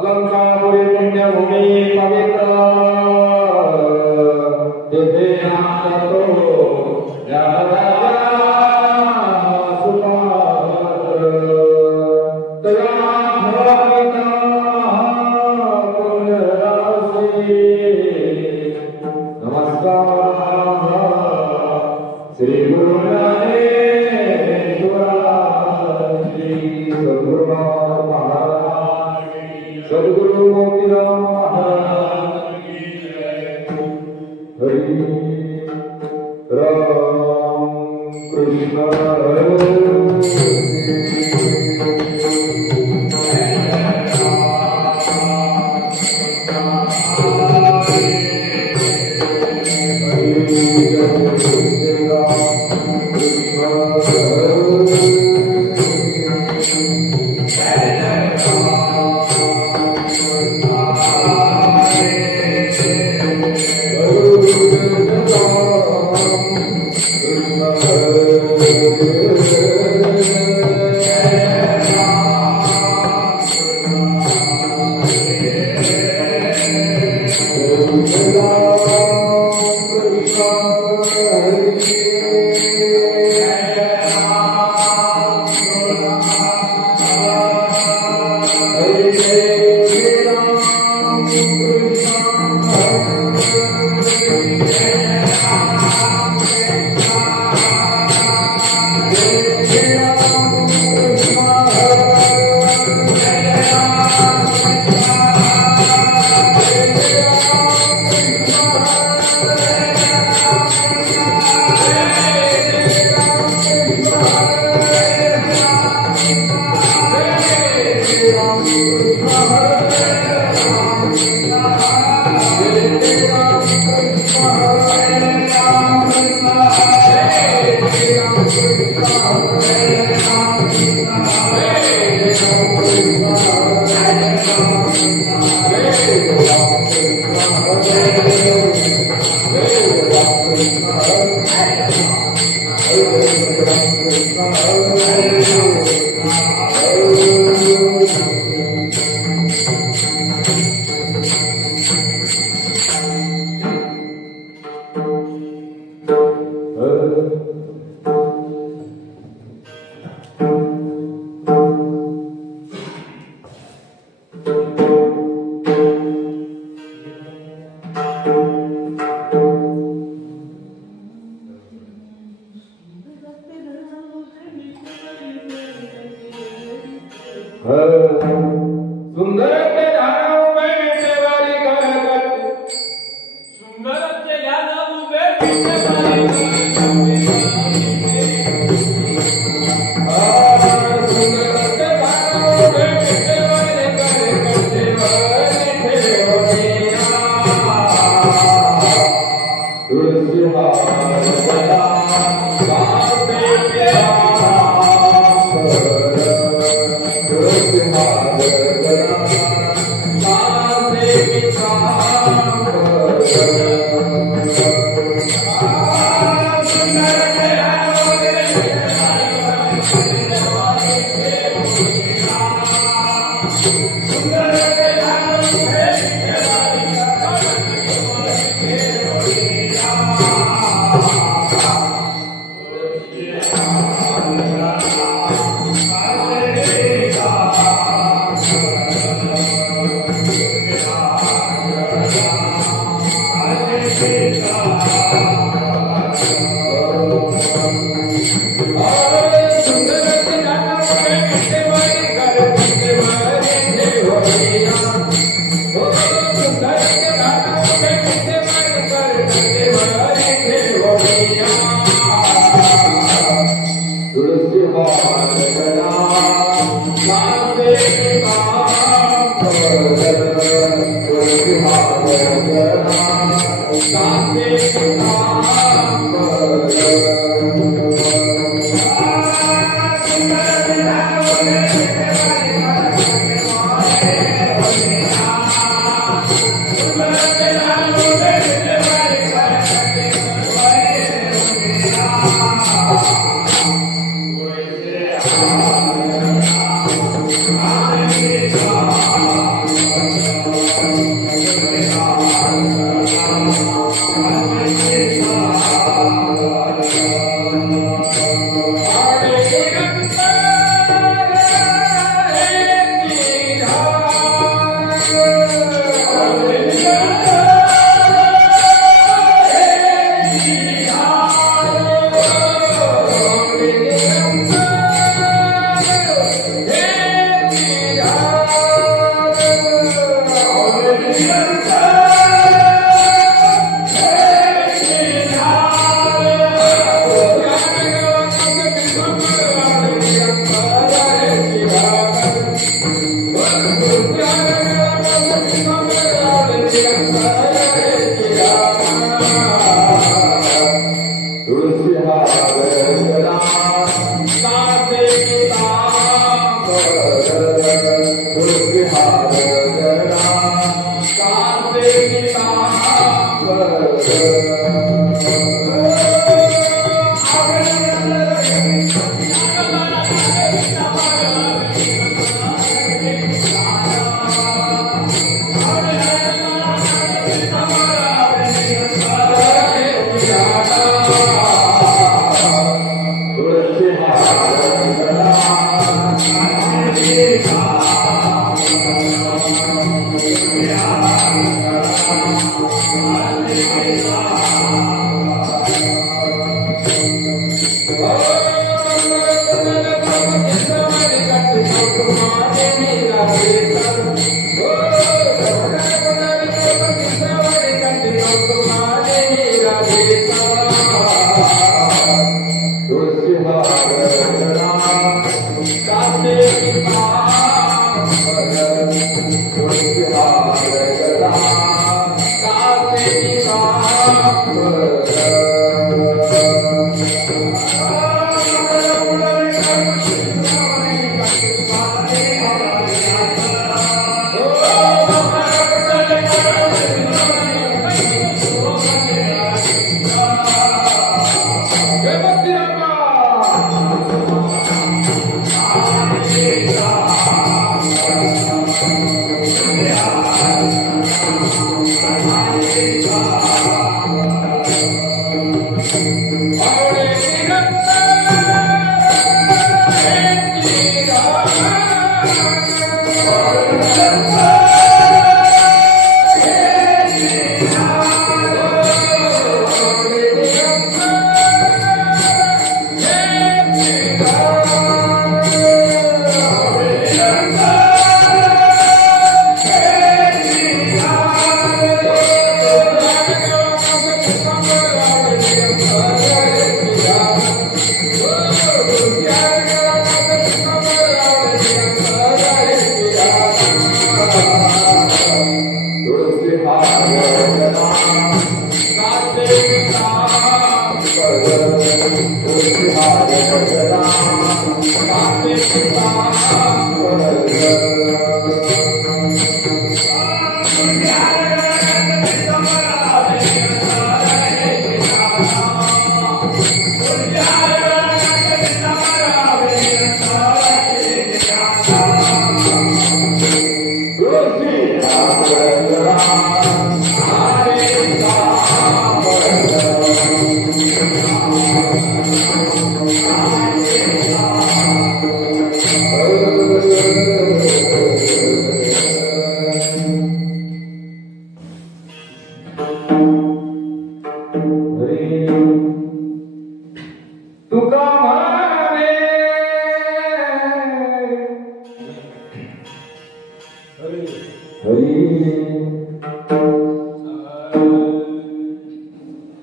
अलंकापुरी पुण्यभूमी पवित्र तिथे आतो सद्गुरु मोतीराम हरि राम कृष्ण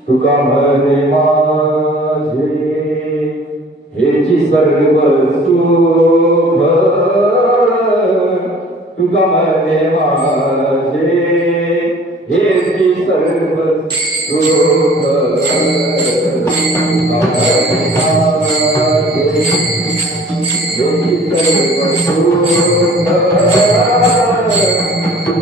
तुका म्हणे माझे हेची सर्व सुख, तुका म्हणे माझे हेची सर्व सुख, तुका म्हणे माझे हेची सर्व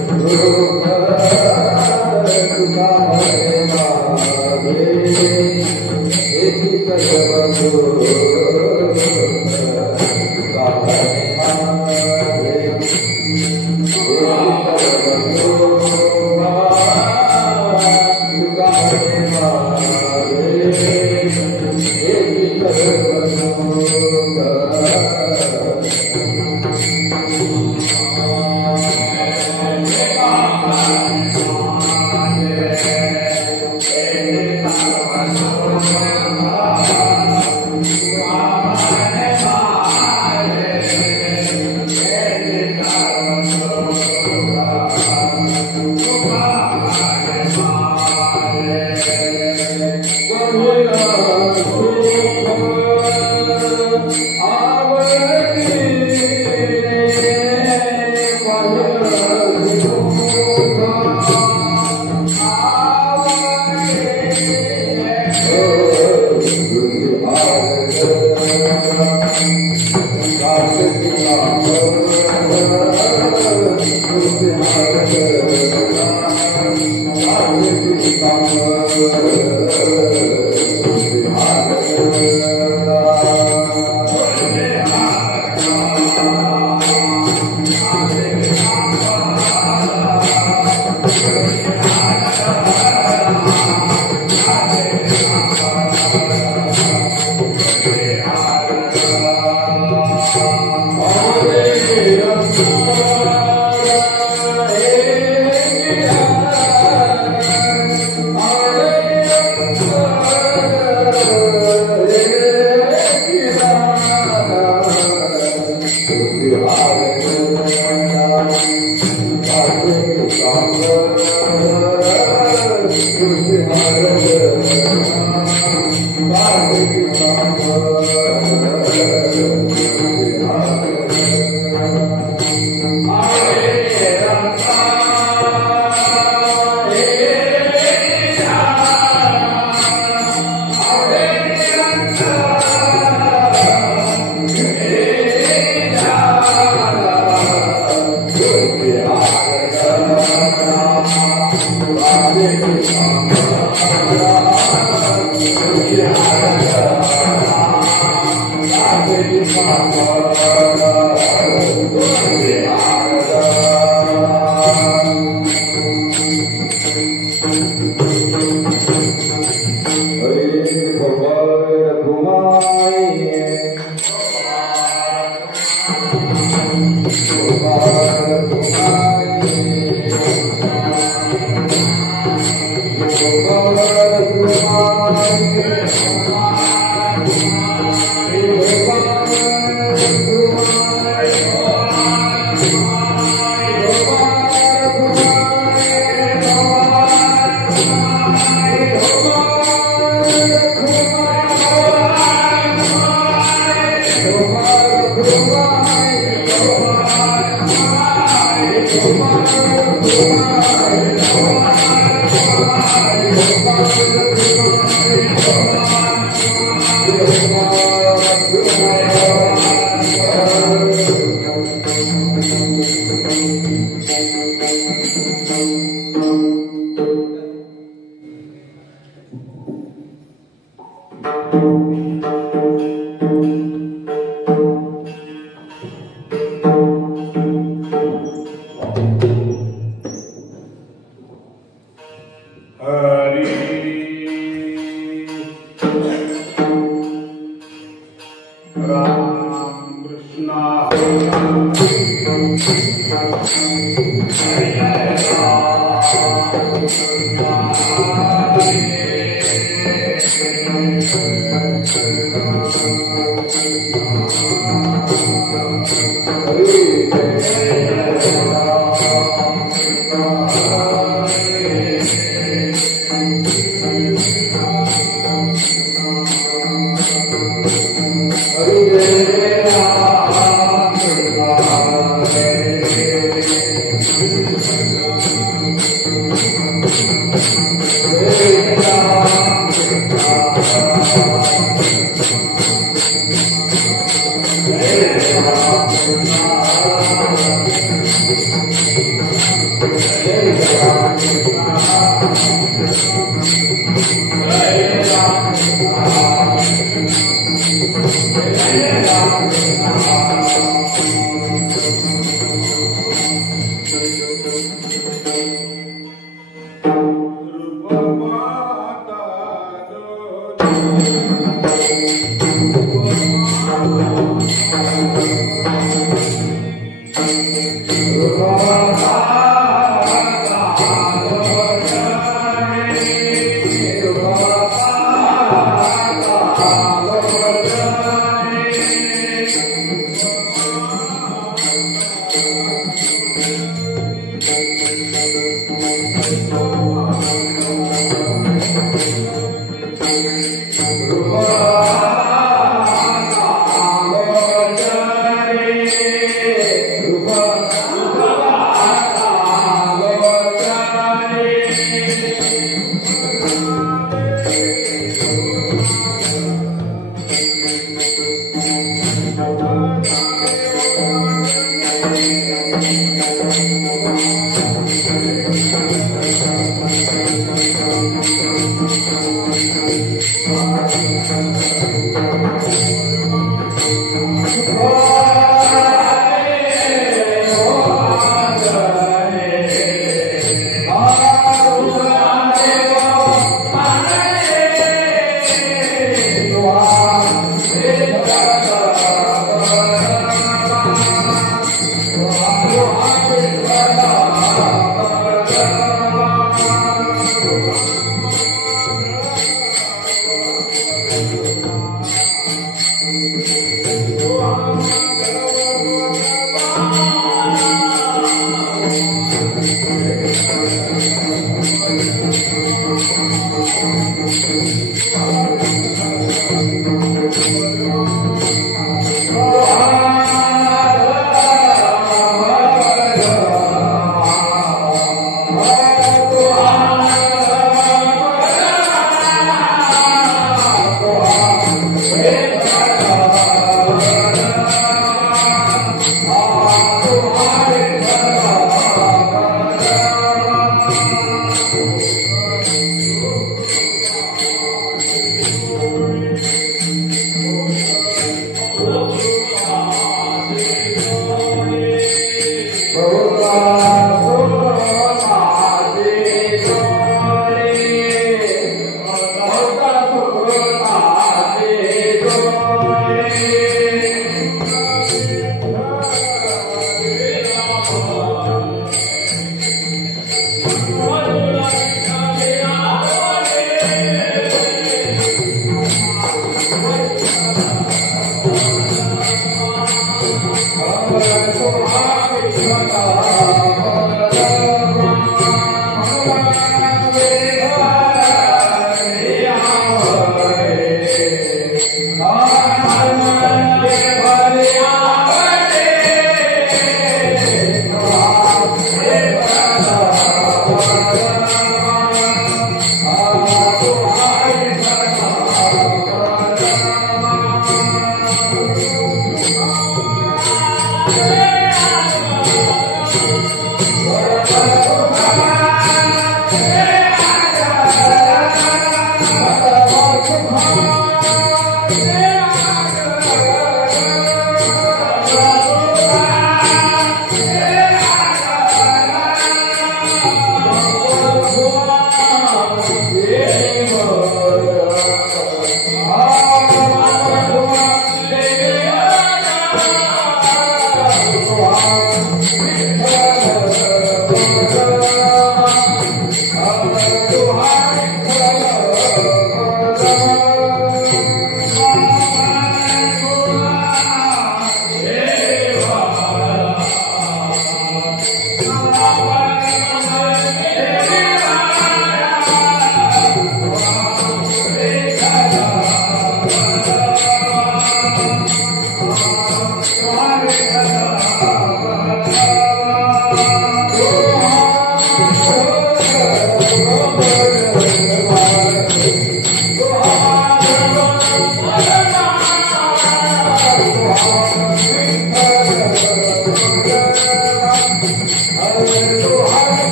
सुख, तुका म्हणे माझे हेची सर्व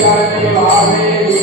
Jai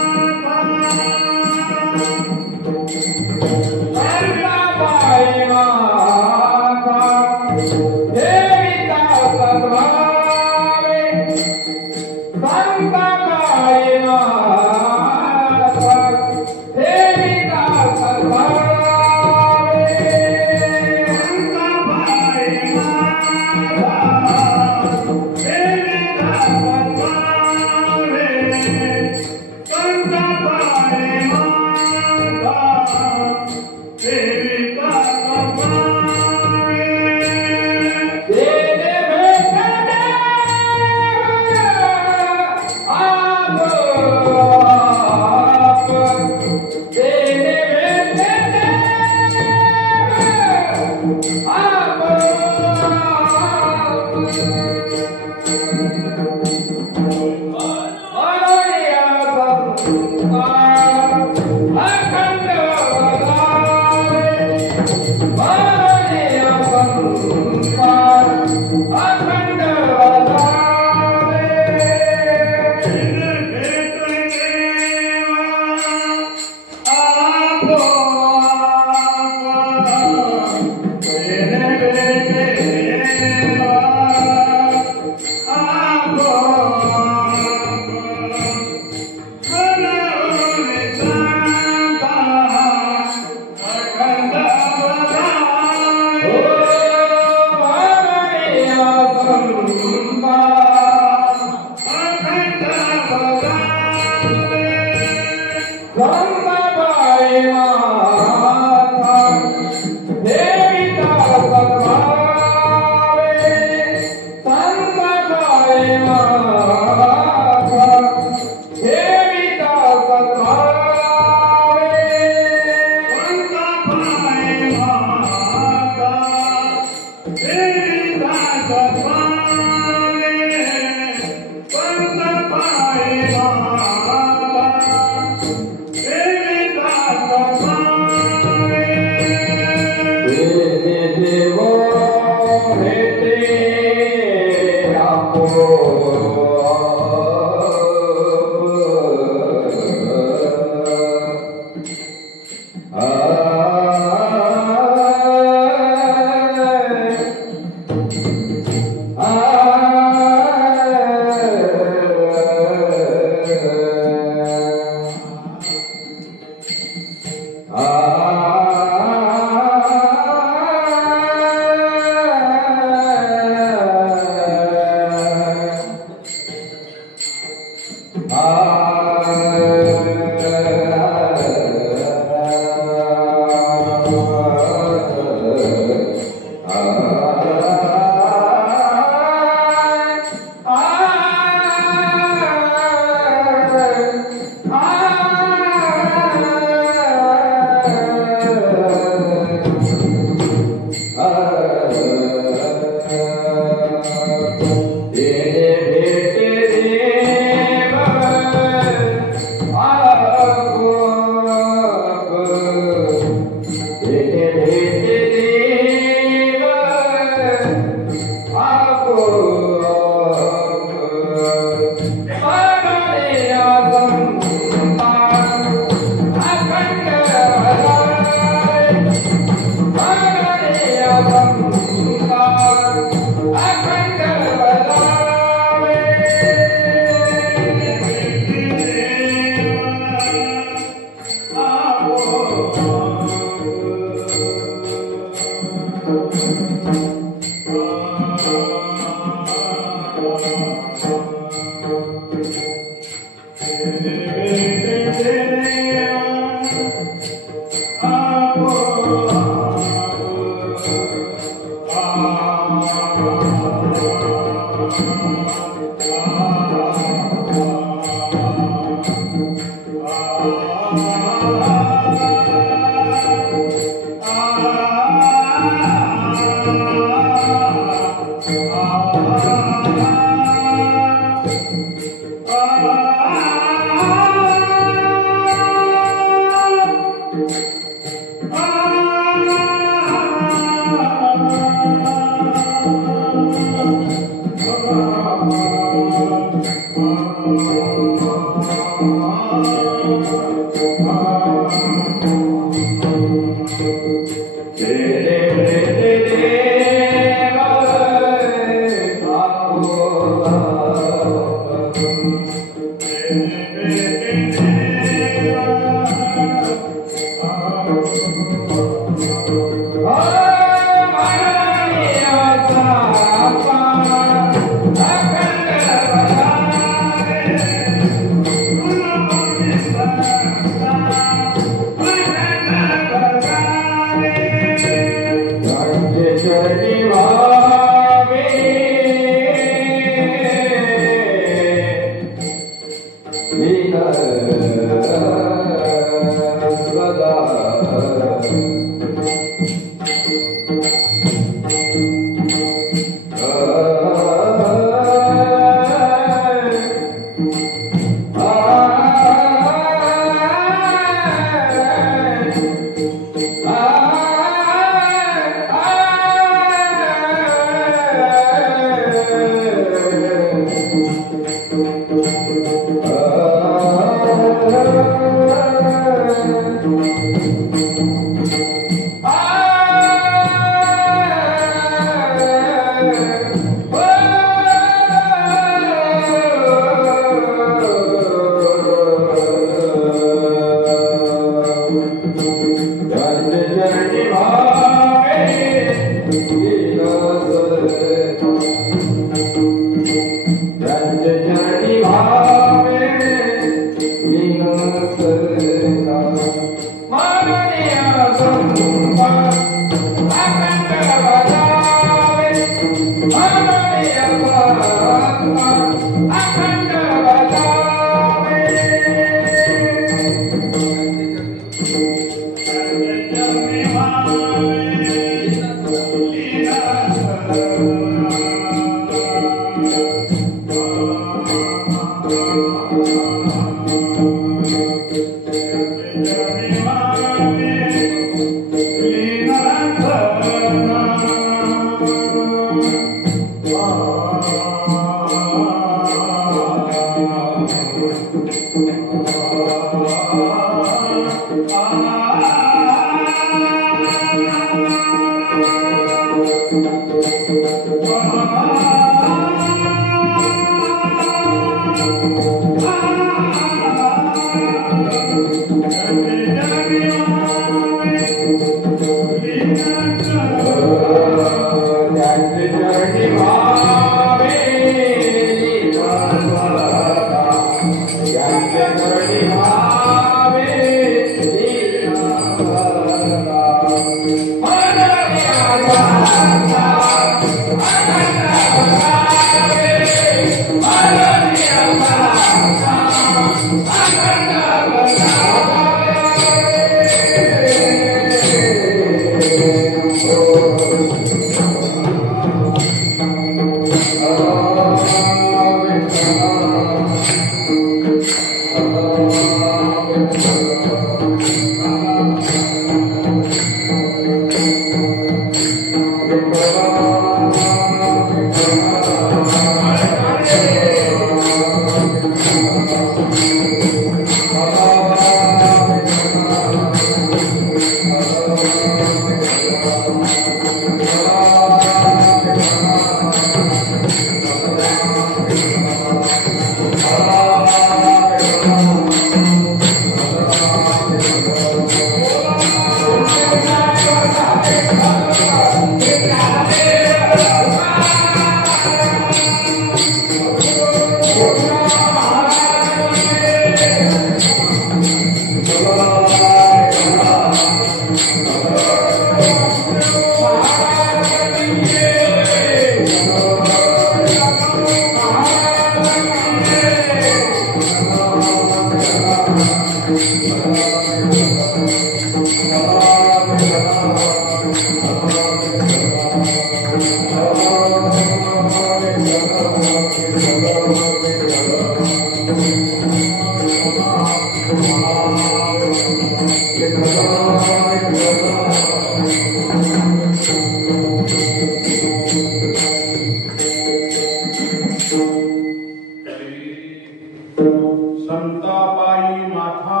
संतापायी माथा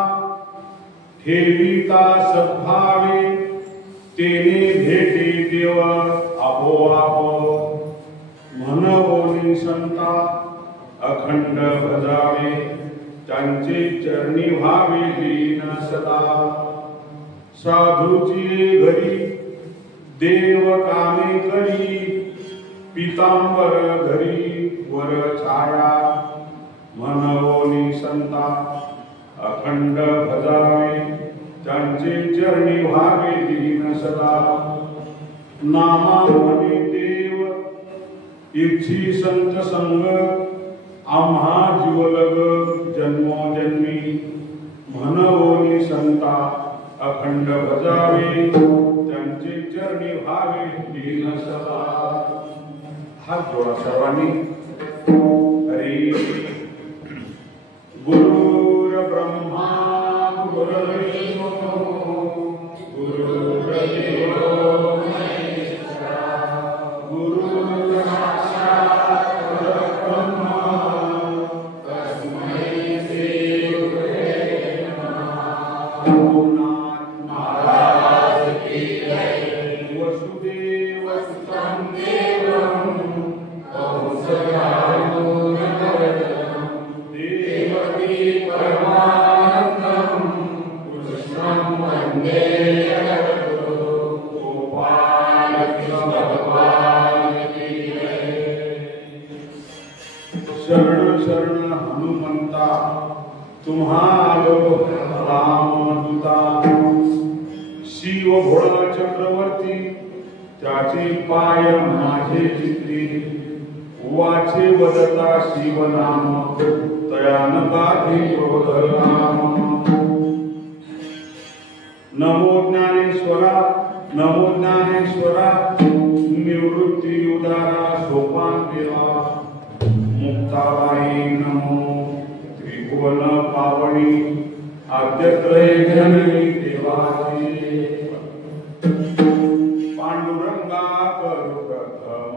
ठेविता सद्भावे तेने भेटे देव आपोआप म्हणवोनी संता अखंड भजावे त्यांचे चरणी व्हावे दीन सदा साधूची घरी देव कामे करी पितांबर घरी वर छाया म्हणवोनी संता अखंड भजावे त्यांचे चरणी व्हावे दीन सदा नामा म्हणे देव इच्छी संत संग आम्हा जीवलग जन्मोजन्मी म्हणवोनी संता अखंड भजावे त्यांचे चरणी व्हावे दीन सदा हात जोडा सर्वांनी हरी गुरुर ब्रह्मा गुरुर्विष्णू गुरुर्देव महेश्वरा गुरुर् साक्षात् परब्रह्म तस्मै श्री गुरवे नमः। महाराज की जय। वसुदेव सुतं देवं परमानंदं कृष्णं वन्दे जगद्गुरुं। गोपाल कृष्ण भगवान की जय। शरण शरण हनुमंता तुम्हा आलो रामदूता शिव भोळा चक्रवर्ती त्याचे पाय माझे चित्ती वाचे वदता शिवनाम तयानकाधी क्रोधराम। नमो ज्ञानेश्वरा नमो ज्ञानेश्वरा निवृत्ती उदारा सोपान देवा मुक्ताबाई नमो त्रिभुवन पावनी आद्यत्रय जननी देवाची पांडुरंगा करू प्रथम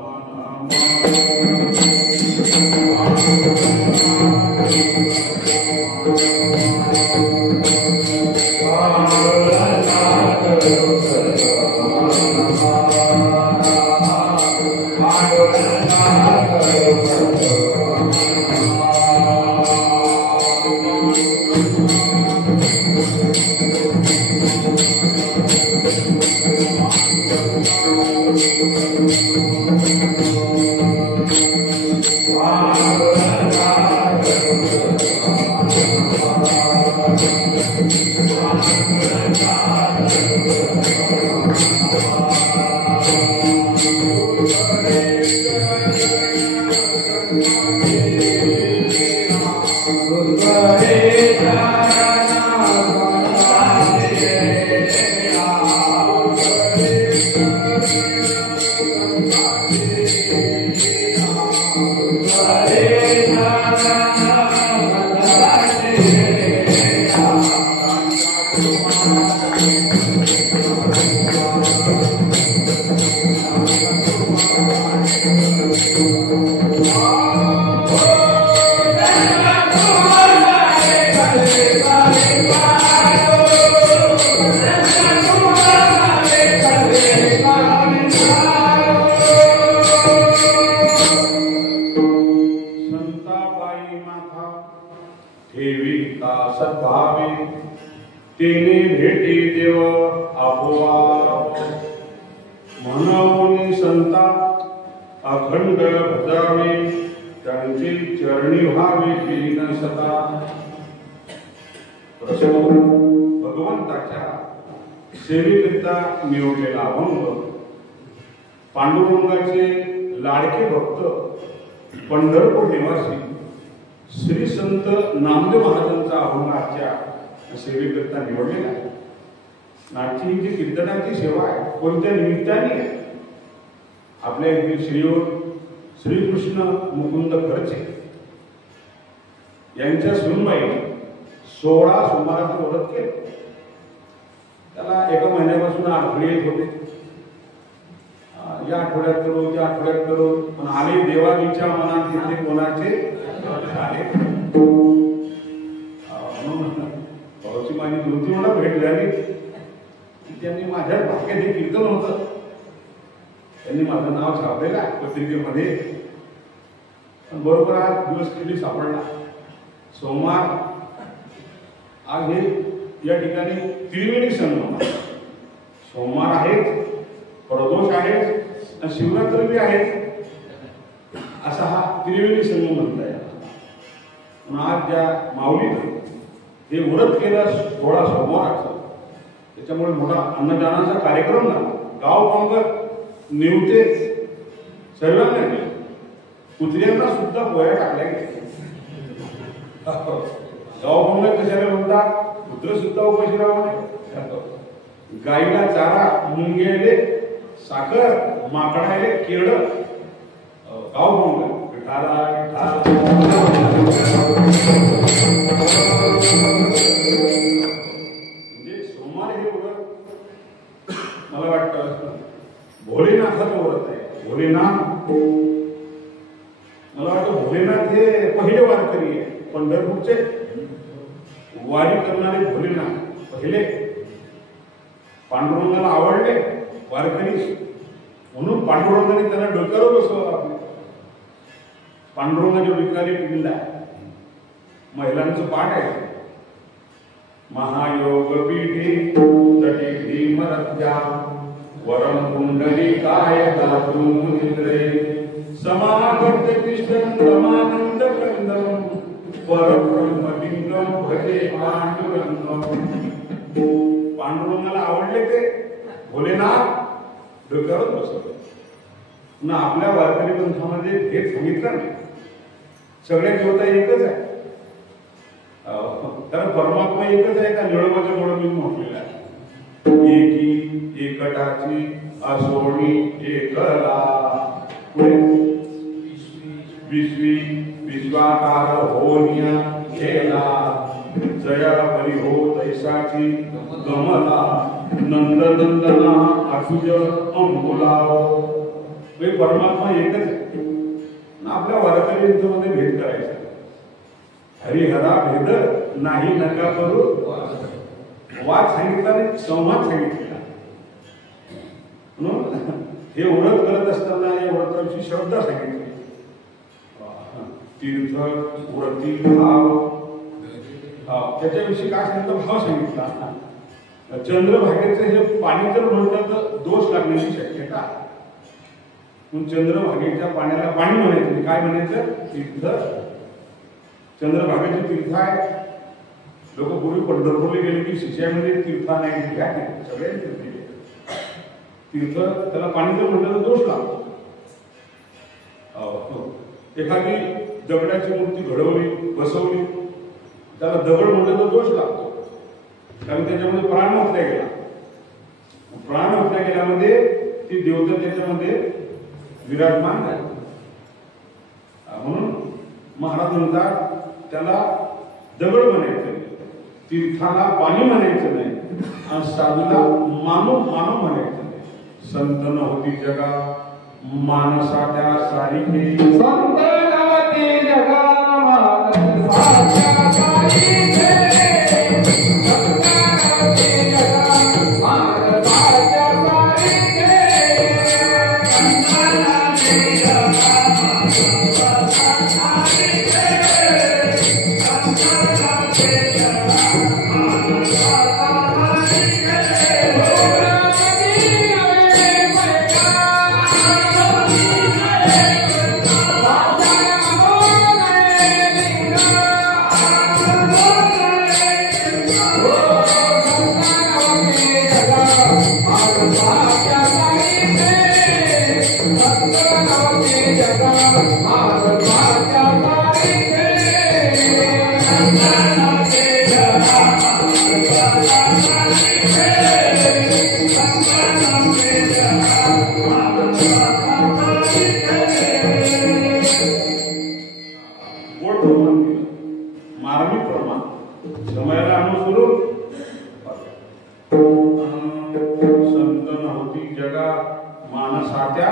तिने भेटी देव आपोआप म्हणून संता अखंड भजावे त्यांची चरणी व्हावे लीन सदा. भगवंताच्या सेवेकरिता निवडलेला अभंग पांडुरंगाचे लाडके भक्त पंढरपूर निवासी श्री संत नामदेव महाराजांचा अभंग आजच्या सेवेकरिता निवडलेला आहे. नाटची ही जी कीर्तनाची सेवा आहे कोणत्या निमित्ताने आहे? आपल्या येथील श्रीकृष्ण मुकुंद खर्चे यांच्या सुनबाई 16 सोमवाराचं व्रत केलं. त्याला एका महिन्यापासून अडथळे येत होते. या आठवड्यात करू त्या आठवड्यात करू पण आले देवानीच्या मनात तिथे कोणाचे आले. भाऊची माझी 2-3 वेळा भेट झाली. त्यांनी माझ्या भाग्यात हे कीर्तन होतं. त्यांनी माझं नाव छापलेलं आहे पत्रिकेमध्ये. बरोबर आज दिवस किती सापडला सोमवार. आज हे या ठिकाणी त्रिवेणी संगम सोमवार आहेत, प्रदोष आहेत आणि शिवरात्री बी आहेत. असा हा त्रिवेणी संगम म्हणता येईल. आज ज्या माऊलीनं हे व्रत केलं 16 सोमवाराचं त्याच्यामुळे मोठा अन्नदानाचा कार्यक्रम झाला. गाव पंगत निवतेच सर्वांना केलं. कुत्र्यांना सुद्धा पोया टाकल्या गेल्या. गाव पंगत कशाला म्हणतात? कुत्र सुद्धा उपाशी राहू नये. गाईला चारा, मुंग्याले साखर, माकडाले केळ. गाव पंगत म्हणजे सोमवार हे व्रत मला वाटतं भोलेनाथाचं व्रत आहे. भोलेनाथ मला वाटतं भोलेनाथ हे पहिले वारकरी आहे. पंढरपूरचे वारी करणारे भोलेनाथ पहिले. पांडुरंगाला आवडले वारकरी म्हणून पांडुरंगाने त्यांना डोक्यावर बसवलं. आपले पांडुरंगाच्या डोक्याने पिंड आहे. महिलांचं पाठ आहे. महायोग पीठे तटी भीमरत्या वरम कुंडली काय दातू निद्रे समागत तिष्ठन् रमानंद कंदम परब्रह्मलिंगम भजे पांडुरंगम. पांडुरंगाला आवडले ते भोलेनाथ डोक्यावर बसवलं. पुन्हा आपल्या वारकरी पंथामध्ये हे सांगितलं नाही. सगळ्या देवता एकच आहे. कारण परमात्मा एकच आहे का? निळोबाच्या मुळे मी म्हटलेलं आहे. एकी एकटाची असोणी एकला विश्वी विश्वाकार होनिया केला जया बरी हो तैसाची गमला नंदनंदना अठुज अंबुलाव. परमात्मा एकच आहे. आपल्या वारकऱ्यांमध्ये भेद करायचा. हरिहरा भेद नाही नका करू. वाद सांगितला नाही, संवाद सांगितलेला. म्हणून हे व्रत करत असताना या व्रताविषयी शब्द सांगितले. तीर्थ व्रती भाव. त्याच्याविषयी काय सांगितलं? भाव सांगितला. चंद्रभागेचं हे पाणी जर म्हटलं तर दोष लागण्याची शक्यता. म्हणून चंद्रभागेच्या पाण्याला पाणी म्हणायचं. काय म्हणायचं? तीर्थ. चंद्रभागेचे तीर्थ आहे. लोक पूर्वी पंढरपूरला गेले की शिष्यामध्ये तीर्थ नाही घ्या सगळे तीर्थ. त्याला पाणी जर म्हटलं तर दोष लागतो. एखादी दगडाची मूर्ती घडवली बसवली त्याला दगड म्हटलं तर दोष लागतो, कारण त्याच्यामध्ये प्राण ओतल्या गेला. प्राण ओतल्या गेल्यामध्ये ती देवता त्याच्यामध्ये विराजमान झाली. म्हणून महाराज म्हणतात त्याला दगड म्हणायचं नाही, तीर्थाला पाणी म्हणायचं नाही आणि साधूला मानव मानव म्हणायचं नाही. संत नव्हती जगा मानसा त्या सारिखे, संत नव्हती जगा मानसा त्या सारिखे, संत नव्हती जगा मानसा त्या सारिखे, संत नव्हती जगा मानसा त्या सारिखे, संत नव्हती जगा मानसा त्या मार्मिक प्रमाण समयाला अनुसरून संत नव्हती जगा मानसाच्या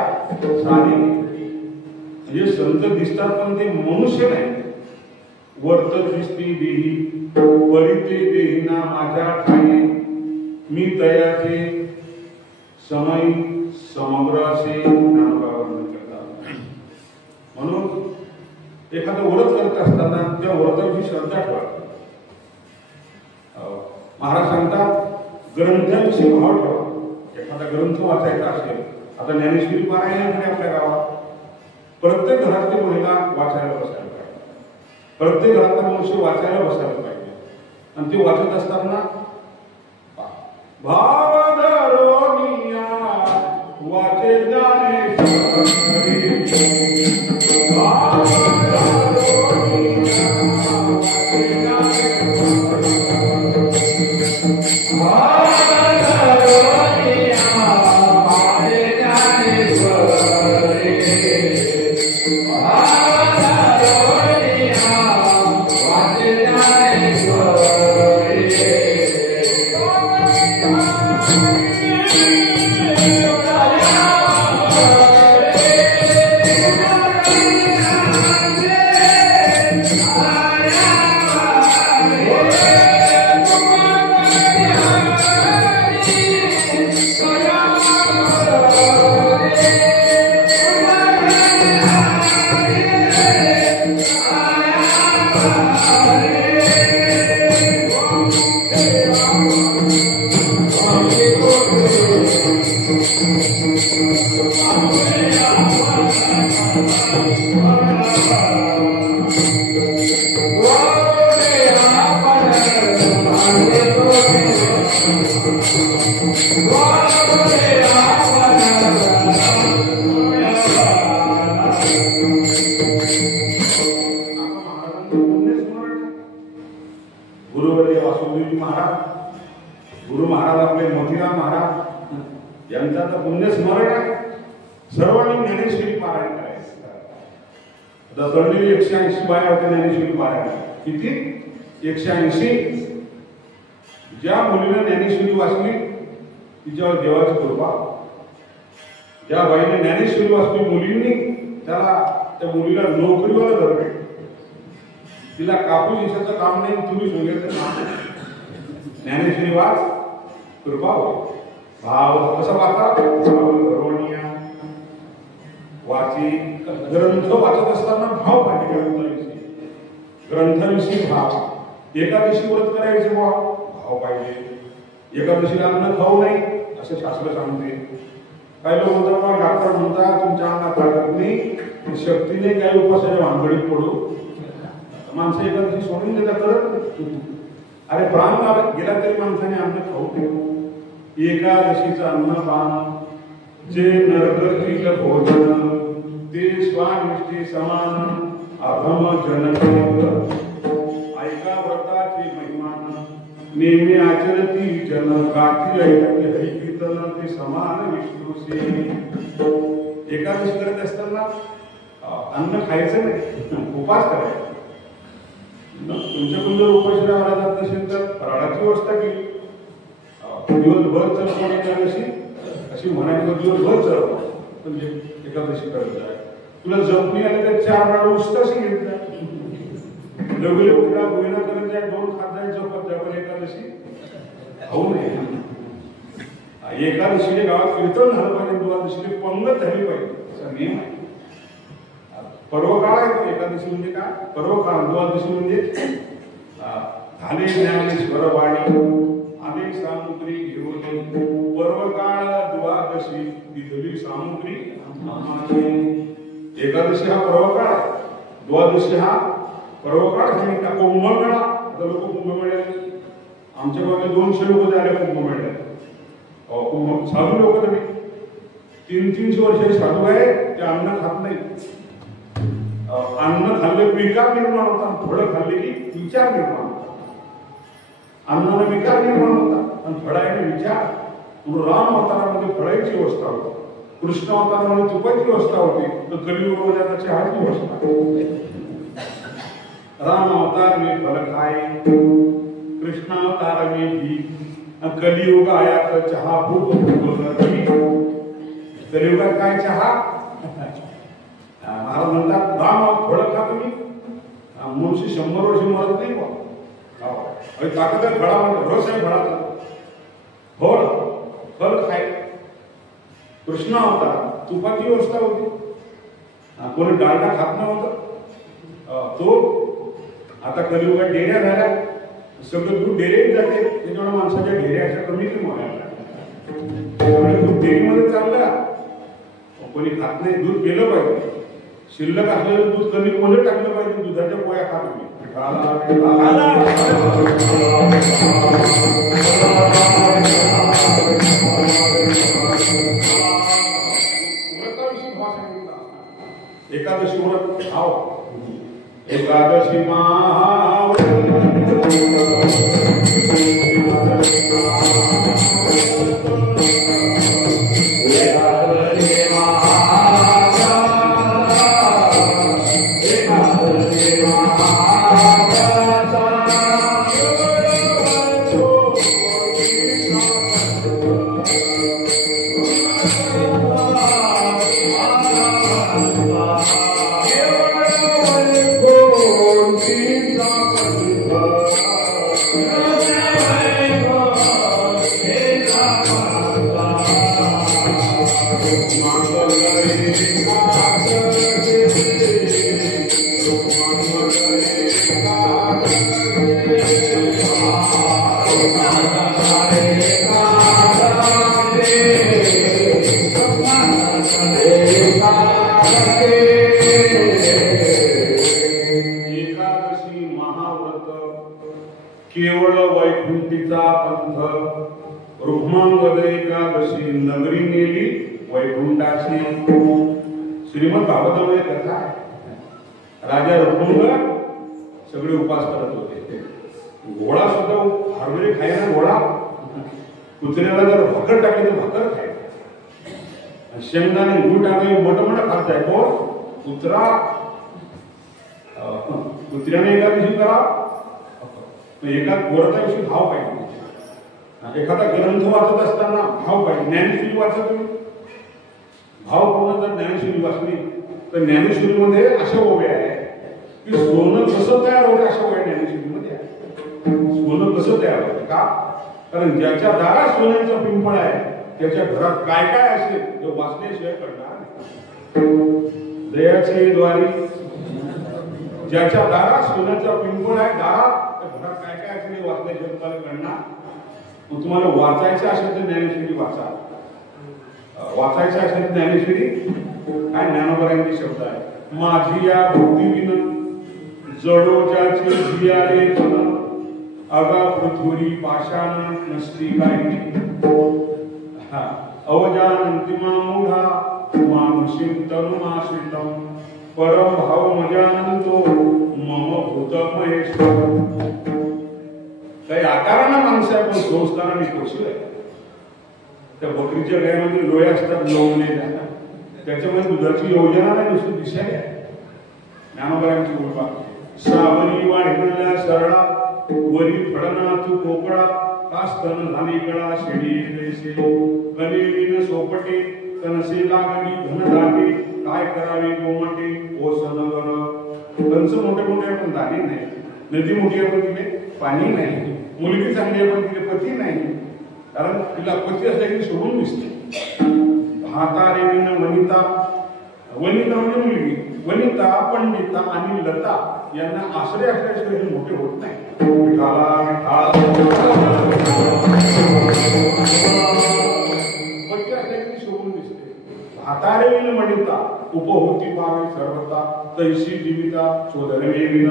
सारी, म्हणजे संत दिसतात पण ते मनुष्य नाही. वर्तत दिसती देही परिते देहीना माझ्या ठाई, मी तयाचे समय समग्र असे ज्ञानभावानं करतात. म्हणून एखादं व्रत करत असताना त्या व्रताची श्रद्धा ठेवा. महाराज सांगतात ग्रंथाविषयी भाव ठेवा. एखादा ग्रंथ वाचायचा असेल, आता ज्ञानेश्वरी पारायण आहे आपल्या गावात, प्रत्येक घरातली महिला वाचायला बसायला पाहिजे, प्रत्येक घरातला मनुष्य वाचायला बसायला पाहिजे. आणि ते वाचत असताना भाव धरोनिया वाचे ज्ञानेश्वरी, भाव धरोनिया वाचे ज्ञानेश्वरी, भाव धरोनिया वाचे ज्ञानेश्वरी, भाव धरोनिया वाचे ज्ञानेश्वरी. गुरुवर्य वासुदेवजी महाराज, गुरु महाराज आपले मोतीराम महाराज यांचा तर पुण्य स्मरण आहे. सर्वांनी ज्ञानेश्वरी पारायण करायचं. दरवर्षी 180 बाया होत्या ज्ञानेश्वरी पारायण. किती? 180. ज्या मुलीने ज्ञानेश्वरी वाचली तिच्यावर देवाची कृपा. ज्या बाईने ज्ञानेश्वरी वाचली मुलींनी, त्याला त्या मुलीला नोकरीवर घर भेटलं. तिला कापूस दिशाचं काम नाही, तुम्ही सोंग्याचं काम. ज्ञानेश्वरी वाच, कृपा होईल. भाव कसा वाचा? धरोनिया वाची. ग्रंथ वाचत असताना भाव पाहिजे. ग्रंथाविषयी भाव. एकादशी व्रत करायचे भाव पाहिजे. एकादशीला अन्न खाऊ नये असं शास्त्र सांगते. काही लोक म्हणतात, डॉक्टर म्हणतात तुमच्या अंगात ताकद नाही, शक्तीने काही उपासाच्या भानगडीत पडू. माणसं एकादशी सोडून देतात तर अरे प्राण गेला तरी माणसाने अन्न खाऊ नये. एकादशीचं अन्नपान जे नरकर्षीचं भोजन बुद्धे स्वानिष्ठे समान अभम जनक ऐका व्रताची महिमा नेहमी आचरती जन गाती हरिकीर्तन ते समान विष्णूसे एकादशी करत असताना अन्न खायचं नाही उपास करायचा तुमच्याकडून जर उपाशी राहायला जात नसेल तर फराळाची व्यवस्था केली दिवसभर चल एकादशी अशी म्हणायचं दिवसभर चल म्हणजे एकादशी करत जाय तुला जपणी आले तर 4 वेळा उस्ताशी घेत जा लवले उठला गोविना करत जाय 2 खात जाय जपत जाय पण एकादशी होऊ नये एकादशीने गावात कीर्तन झालं पाहिजे द्वादशीने पंगत झाली पाहिजे असा नियम आहे पर्वकाळ आहे तो एकादशी म्हणजे काय पर्वकाळ द्वादशी म्हणजे झाले ज्ञानेश्वर वाणी आदे सामुग्री घेऊन पर्वकाळ द्वादशी दिधली सामुग्री एकादशी हा पर्वकाळ आहे द्वादशी हा पर्वकाळ सांगितला कुंभमेळा आता लोक कुंभमेळ्यात आमच्या गावात 200 लोक झाले कुंभमेळ्यात कुंभ साधू लोक तरी 300 वर्षाचे साधू आहे ते अन्न खात नाही अन्न खाल्ले विकार निर्माण होता फळं खाल्ले की विचार निर्माण होता अन्नाने विकार निर्माण होता आणि फळाने विचार म्हणून राम अवतारामध्ये फळाची व्यवस्था होती कृष्ण अवतारामध्ये तुपाची व्यवस्था होती तर कलियुगामध्ये आता चहाची व्यवस्था राम अवतार में फल खाए कृष्ण अवतार में भी कलियुग आया तर चहा भूक कलियुगात काय चहा महाराज म्हणतात राम फळ खा तुम्ही मनुष्य 100 वर्ष मरत नाही बा ताकद आहे फळामध्ये रस आहे फळाचा फळ खाय कृष्ण होता तुपाची व्यवस्था होती कोणी डालडा खात नव्हतं तो आता कलियुगात डेऱ्या झाल्या सगळं दूध डेरेत जाते त्याच्यामुळे माणसाच्या डेऱ्या अशा कमी व्हायला दूध डेअरीमध्ये चाललं कोणी खात नाही दूध गेलं पाहिजे शिल्लक असलेलं दूध कमी मध्ये टाकलं पाहिजे दुधाच्या पोळ्या खा तुम्ही एकादशी व्रत खाओ एकादशी केवळ वैकुंठीचा पंथ रुक्मांगद एकादशी नगरी नेली वैकुंठाची श्रीमद भागवतामध्ये कथा आहे राजा रुक्मांगद सगळे उपास करत होते घोडा सुद्धा हरभरे खायला घोडा कुत्र्याला जर भाकर टाकली तर भाकर खायला शेंगदाणे गुळ टाकले मोठमोठा खात जाय कोण कुत्र्याने एकादशी करा एका व्रताविषयी भाव पाहिजे एखादा ग्रंथ वाचत असताना भाव पाहिजे ज्ञानेश्वरी वाचा तुम्ही भाव पूर्ण जर ज्ञानेश्वरी वाचली तर ज्ञानेश्वरीमध्ये अशा ओव्या आहे की सोनं कसं तयार होतं अशा ओव्या ज्ञानेश्वरीमध्ये आहे सोनं कसं तयार होतं का कारण ज्याच्या दारात सोन्याचं पिंपळ आहे त्याच्या घरात काय काय असेल जो वाचण्याशिवाय कळणार दयाचे द्वारी ज्याच्या दारात सोन्याचा पिंपळ आहे दारात घरात काय काय असेल वाचण्याशिवाय तुम्हाला कळणार मग तुम्हाला वाचायचं असेल तर ज्ञानेश्वरी वाचा वाचायचं असेल तर ज्ञानेश्वरी काय ज्ञानोबरांचे शब्द आहे माझी या बुद्धिविन जडो ज्याचे जियारे तन अगा पृथ्वी पाषाण नसती काही अवजान अंतिमा मूढा मानुषीं तनुमाश्रितं परम भाव मजानंतो मम भूतमहेश्वर. काही आकारानं माणसं आपण संस्थानाने पोचलोय. त्या बकरीच्या गायमध्ये लोहे असतात लोवलेल्या, त्याच्यामध्ये दुधाची योजना नाही, नुसती दिशाय ज्ञानोबरांची कृपा. सावरी वाढलेल्या सरळा वरी फडना तू कोकळा कास्तन झाली कळा शेडी देशे कलेविन सोपटे कनसे लागली घनदाटी काय करावे गोमटे ओसनगर. कंस मोठे मोठे पण दाणी नाही, नदी मोठी आहे पण तिथे पाणी नाही, मुलगी चांगली आहे पण तिथे पती नाही, कारण तिला पती असल्या की सोडून दिसते. भातारेविन वनिता, वनिता म्हणजे मुलगी, वनिता पंडिता आणि लता यांना आश्रय असल्याशिवाय हे मोठे होत नाही. पती असल्या की सोडून दिसते. भातारेविन वनिता उपहोती पावे सर्वता तैशी जीविता शोधनवेविन.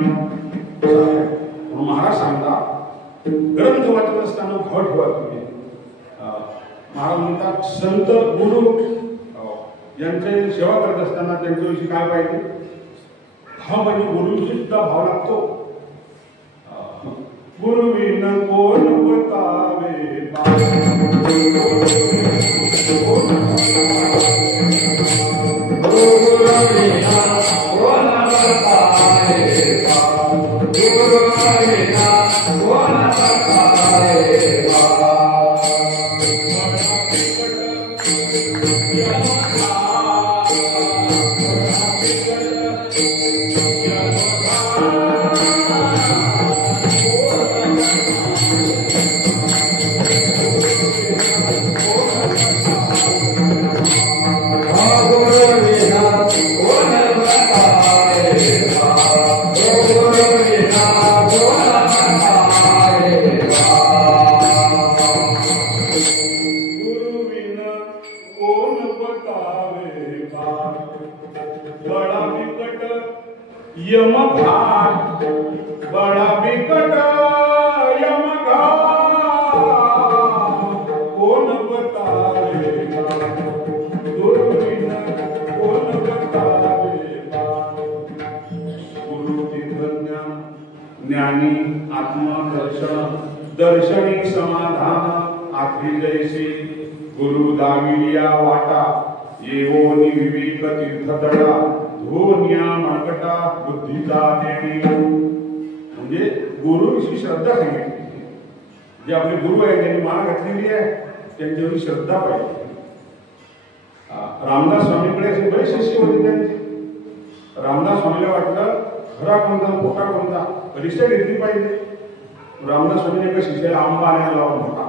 महाराज सांगता ग्रंथ वाचत असताना भाव ठेवा तुम्ही. महाराज म्हणतात संत गुरु यांची सेवा करत असताना त्यांच्याविषयी काय पाहिजे? भाव म्हणजे गुरुविषयी सुद्धा भाव लागतो. गुरुविन कोण बतावे ज्ञानी आत्मदर्शन दर्शनी समाधान आखरी जैसी गुरु दाविलिया वाटा येवोनी विवेक तीर्थतडा धोन्या मणकटा बुद्धीचा देणी. म्हणजे गुरुविषयी श्रद्धा सांगितली. जे आपले गुरु आहे त्यांनी मान घातलेली आहे त्यांच्यावर श्रद्धा पाहिजे. रामदास स्वामीकडे असे बरेच शिष्य होते त्यांचे. रामदास स्वामीला वाटलं खरा कोणता खोटा कोणता परीक्षा घेतली पाहिजे. रामदास स्वामीने एका शिष्याला आंबा आणायला लावून होता.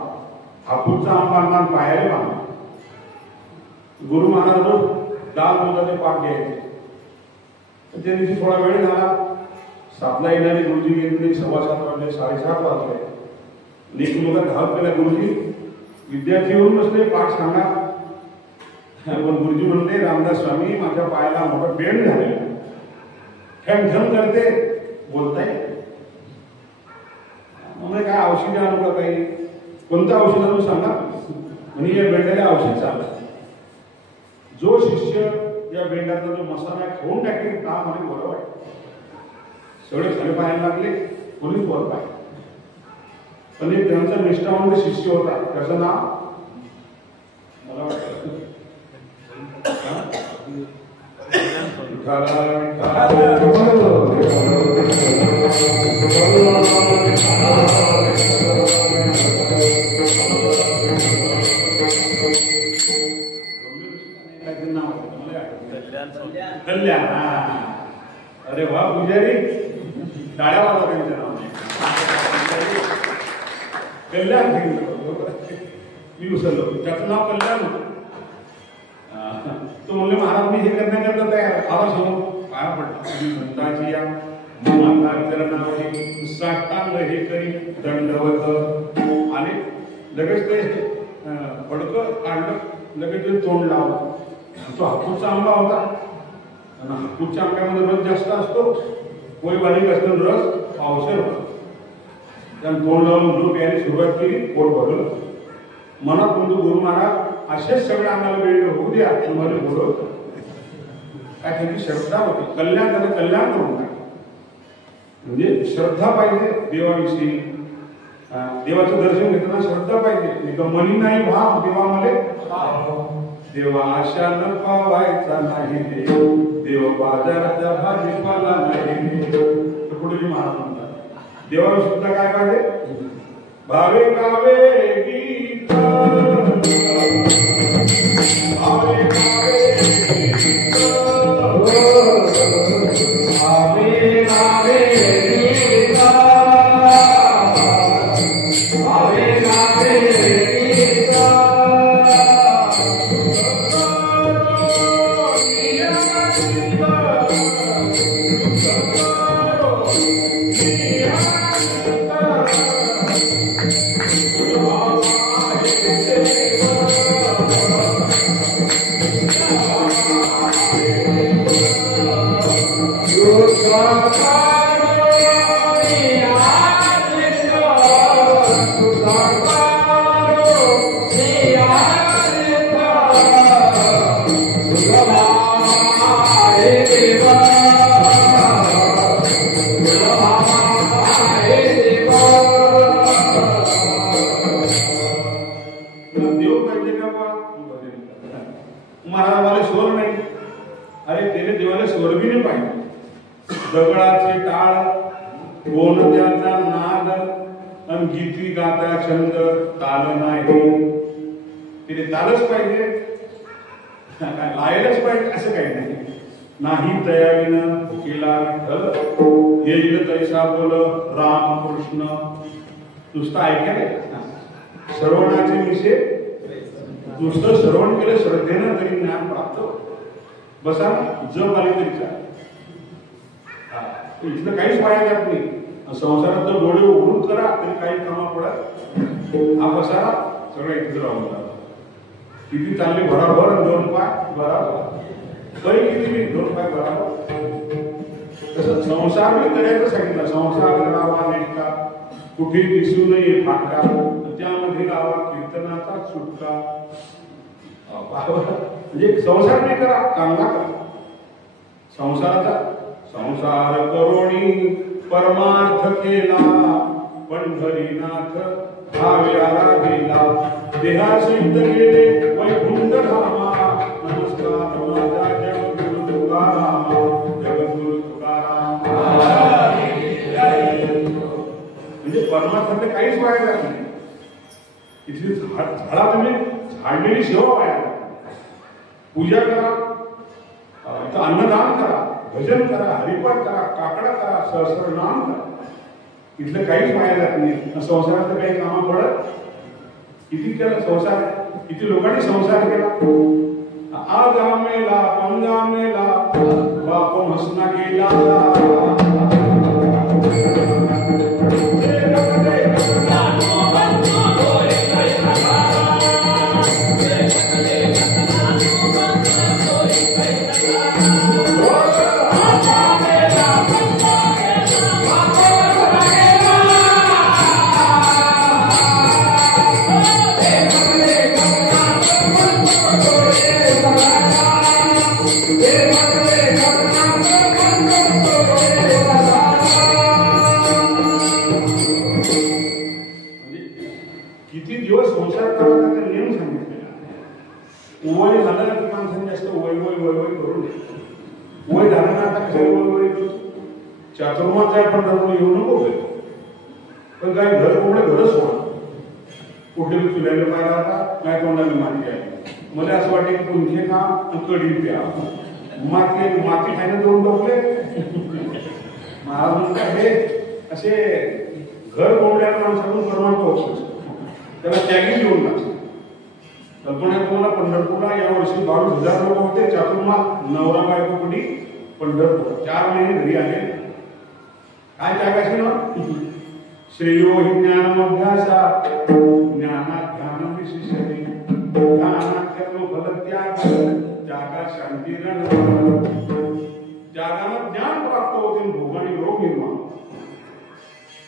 हापूसचा आंबा आणला पायाला बांधला. गुरु महाराज रोज दाल दुधाचे पाक घ्यायचे. त्या दिवशी थोडा वेळ झाला, 7ला येणारे गुरुजी गेले, 7:15 वाजले, 7:30 वाजले. एक मुलगा धावत गेला, गुरुजी विद्यार्थी येऊन बसले, पाठ सांगा. पण गुरुजी म्हणले रामदास स्वामी माझ्या पायाला मोठा बेंड झालेला, ठणठण करते, बोलताय म्हणजे काय औषधी आणू का? काही कोणतं औषध आणू सांगा. म्हणजे या बेंडाला औषध चाललं. जो शिष्य या बेंडाचा जो मसाला खाऊन टाकेल का म्हणे बरं वाटतं. सगळे खरे पाहायला लागले, कोणीच वर पाहिजे. पण एक त्यांचा निष्ठावंत शिष्य होता, त्याचं नाव मला वाटतं कल्याण. अरे वा पुजारी, टाळ्या वाजवा त्यांच्या नावाने. कल्याण मी विसरलो, त्याचं नाव कल्याण होतं. तो म्हणले महाराज मी हे करण्याकरता तयार. आवाज होऊन पाया पडला. संतांची या चरणावरी साष्टांग हे करी दंडवत. आणि लगेच ते फडकं काढलं, लगेच ते तोंड लावलं. तो हापूसचा आंबा होता. आणि हापूसच्या आंब्यामध्ये रस जास्त असतो, पोय बारीक असतो, रस पावसर होता. त्यानं तोंड लावून झोप यायला सुरुवात केली, पोट भरलं. मनात म्हणतो गुरु महाराज असेच सगळे आम्हाला वेळ होऊ द्या तुम्हाला बोलवतो काय त्यांची श्रद्धा होती कल्याण त्याला कल्याण करून टाक म्हणजे श्रद्धा पाहिजे देवाविषयी देवाचं दर्शन घेताना श्रद्धा पाहिजे मनी नाही भाव देवामध्ये देवा आशा न पावायचा नाही देव बाजाराचा भाजीपाला नाही पुढे महाराज म्हणतात देवाविषयी सुद्धा काय पाहिजे भावे गावे गीत भावे गावे भावे गावे गीत भावे गावे गीत दगडाचे टाळ गोंधळाचा नाद आणि गीती गाता छंद ताल नाही तिथे तालच पाहिजे काय लायलाच पाहिजे असं काही नाही तयारीनं केला विठ्ठल येईल तैसा बोल रामकृष्ण नुसतं ऐकायला श्रवणाचे विषय नुसतं श्रवण केलं श्रद्धेनं तरी ज्ञान प्राप्त बसा जप आली तरी चालेल इथलं काहीच पाया जात नाही संसारात जर डोळे उघडून करा तरी काही कामा पडत हा पसारा सगळं इथं राहून जातो किती चालले बराबर 2 पाय बराबर तरी किती 2 पाय बराबर तसं संसार मी करायचं सांगितलं संसार करावा नेटका कुठे दिसू नये फाटका त्यामध्ये लावा कीर्तनाचा सुटका म्हणजे संसार नाही करा चांगला करा संसाराचा संसार करोणी परमार्थ केला पंढरीनाथ भाव्याला गेला देहा सिद्ध गेले वैकुंठ धामा नमस्कार माझा जगद्गुरु तुकारामा जगद्गुरु तुकाराम म्हणजे परमार्थाने काहीच वाया जात नाही इथली झाडा तुम्ही झाडलेली सेवा वाया पूजा करा इथं अन्नदान करा भजन करा हरिपाठ करा काकडा करा सहस्रनाम करा इथलं काहीच वाया जात नाही संसारात काही कामा पडत किती केलं संसार किती लोकांनी संसार केला आज आमेला पंगा मेला बाप हसना गेला किती दिवस संसार करायचा नियम सांगितलेला वय झालं की माणसाने जास्त वय वय वय वय करून वय झालं ना आता कशाला वय वय करतो चातुर्मास आहे पण धरून येऊ नको पण काही घर कोंबडे घरच सोडा कुठे चुल्याला पाहिला आता काय तोंडाला माती आहे मला असं वाटतं की पुंखे खा कडी प्या माती माती खायला जाऊन बघले महाराज म्हणतात हे असे घर कोंबड्या माणसाकडून परमार्थ होतो त्याला त्यागी घेऊन लागतो कल्पना तुम्हाला पंढरपूरला या वर्षी 22,000 लोक होते चातुर्मास नवरा बायकोपडी पंढरपूर 4 महिने घरी आले काय त्यागाशी ना श्रेयो हि ज्ञानमभ्यासा ज्ञानात ध्यान विशिष्यते ध्यानात कर्म फल त्याग त्यागा शांती रण त्यागानं ज्ञान प्राप्त होते भोगाने रोग निर्माण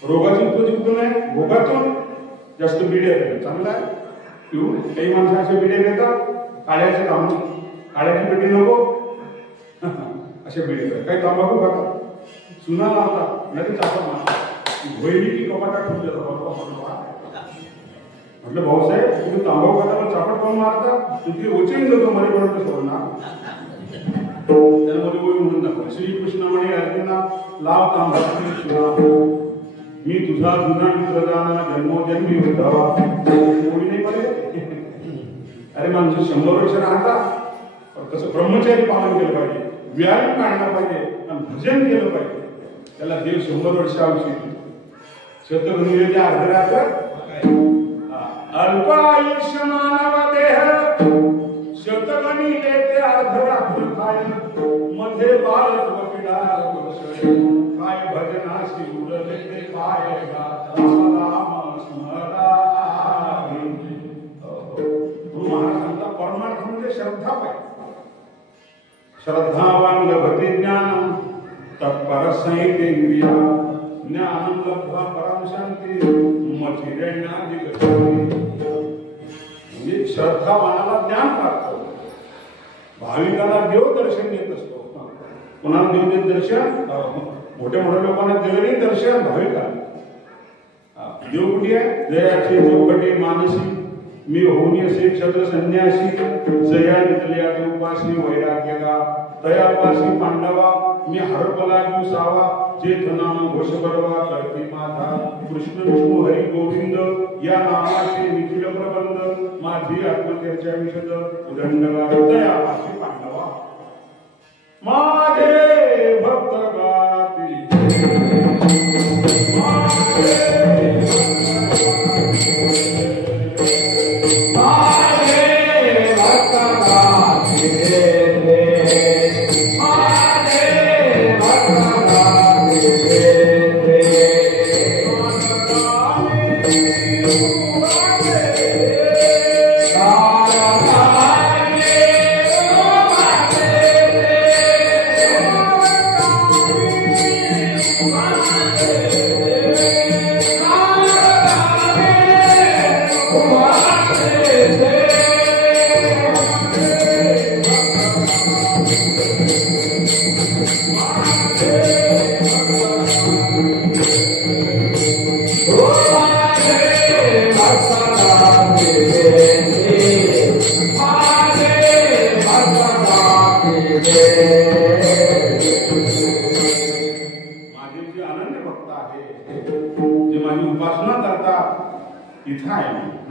रोगाची उत्पत्ती कुठून आहे भोगातून जास्त मीडिया आहे चांगला आहे पिऊ नये. काही माणसं असे बिडे घेतात, काळ्याचे काम काळ्याची पेटी नको असे बिडे घेतात. काही तंबाखू खातात, चुना लावतात, नाही चापट मारतात, वैरी की कपाटात ठेवून देतात. म्हटलं भाऊसाहेब तुम्ही तंबाखू खाता पण चापट काऊन मारता? तुझी ओचिंग देतो मरेपर्यंत सोडणार. त्यामध्ये वय म्हणून दाखव. श्रीकृष्ण म्हणे अर्जुना लाव तांबाखू मी तुझा जुना मित्र जाणा जन्मोजन्मी उद्धावा. कोणी नाही पाहिजे. अरे माणसं 100 वर्ष राहतात, कसं ब्रह्मचारी पालन केलं पाहिजे, व्यायाम काढला पाहिजे आणि भजन केलं पाहिजे. त्याला देव 100 वर्ष आयुष्य शतगुणीच्या अर्धरात्र अल्प आयुष्य मानव देह शतगणी देते अर्धरात्र काय मध्ये बालत्व पिडार वर्ष काय भजनाशी उरले ते काय राम स्मरावी. महाराज सांगता परमार्थ म्हणजे श्रद्धा पाहिजे. श्रद्धावान लभते ज्ञान तत्पर संहितेंद्रिया ज्ञानं लब्ध्वा परम शांती मचिरेणादि गच्छति. म्हणजे श्रद्धावानाला ज्ञान प्राप्त होतं, भाविकाला देव दर्शन देत असतो. कोणाला देव देत दर्शन? मोठ्या मोठ्या लोकांना देवही दर्शन भाविकाला. देव कुठे आहे? जयाचे चौकटे मानसी मी होऊन असे क्षत्र संन्यासी जया नितल्या उपासी वैराग्यगा दयापासी पांडवा मी हरपला दिवसावा जे नाम घोष बडवा करते माझा कृष्ण विष्णू हरी गोविंद या नामाचे निखिल प्रबंध माझी आत्महत्याच्या विशद उदंडगा दयापासी पांडवा माझे भक्त गाती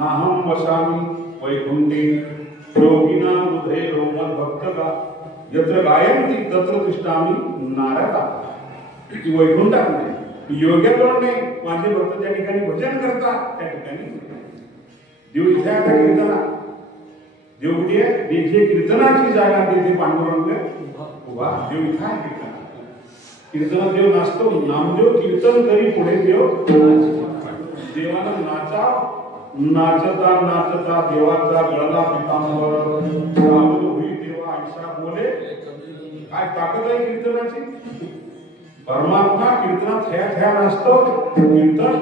नाहम वसामि वैकुंठे योगिना बुधे रोमन भक्तका यत्र गायन्ति तत्र तिष्ठामि नारदा. की वैकुंठामध्ये योग्याकडून नाही, माझे भक्त त्या ठिकाणी भजन करतात त्या ठिकाणी देव इथे आता कीर्तना. देव कुठे आहे? देशे कीर्तनाची जागा देते पांडुरंग उभा. देव इथे आहे कीर्तना. कीर्तनात देव नाचतो. नामदेव कीर्तन करी पुढे देव देवाला नाचा. नाचता नाचता देवाचा गळला पितांबर सावध होई देवा ऐसा बोले. काय ताकद आहे कीर्तनाची. परमात्मा कीर्तनात थया थया नाचतो. कीर्तन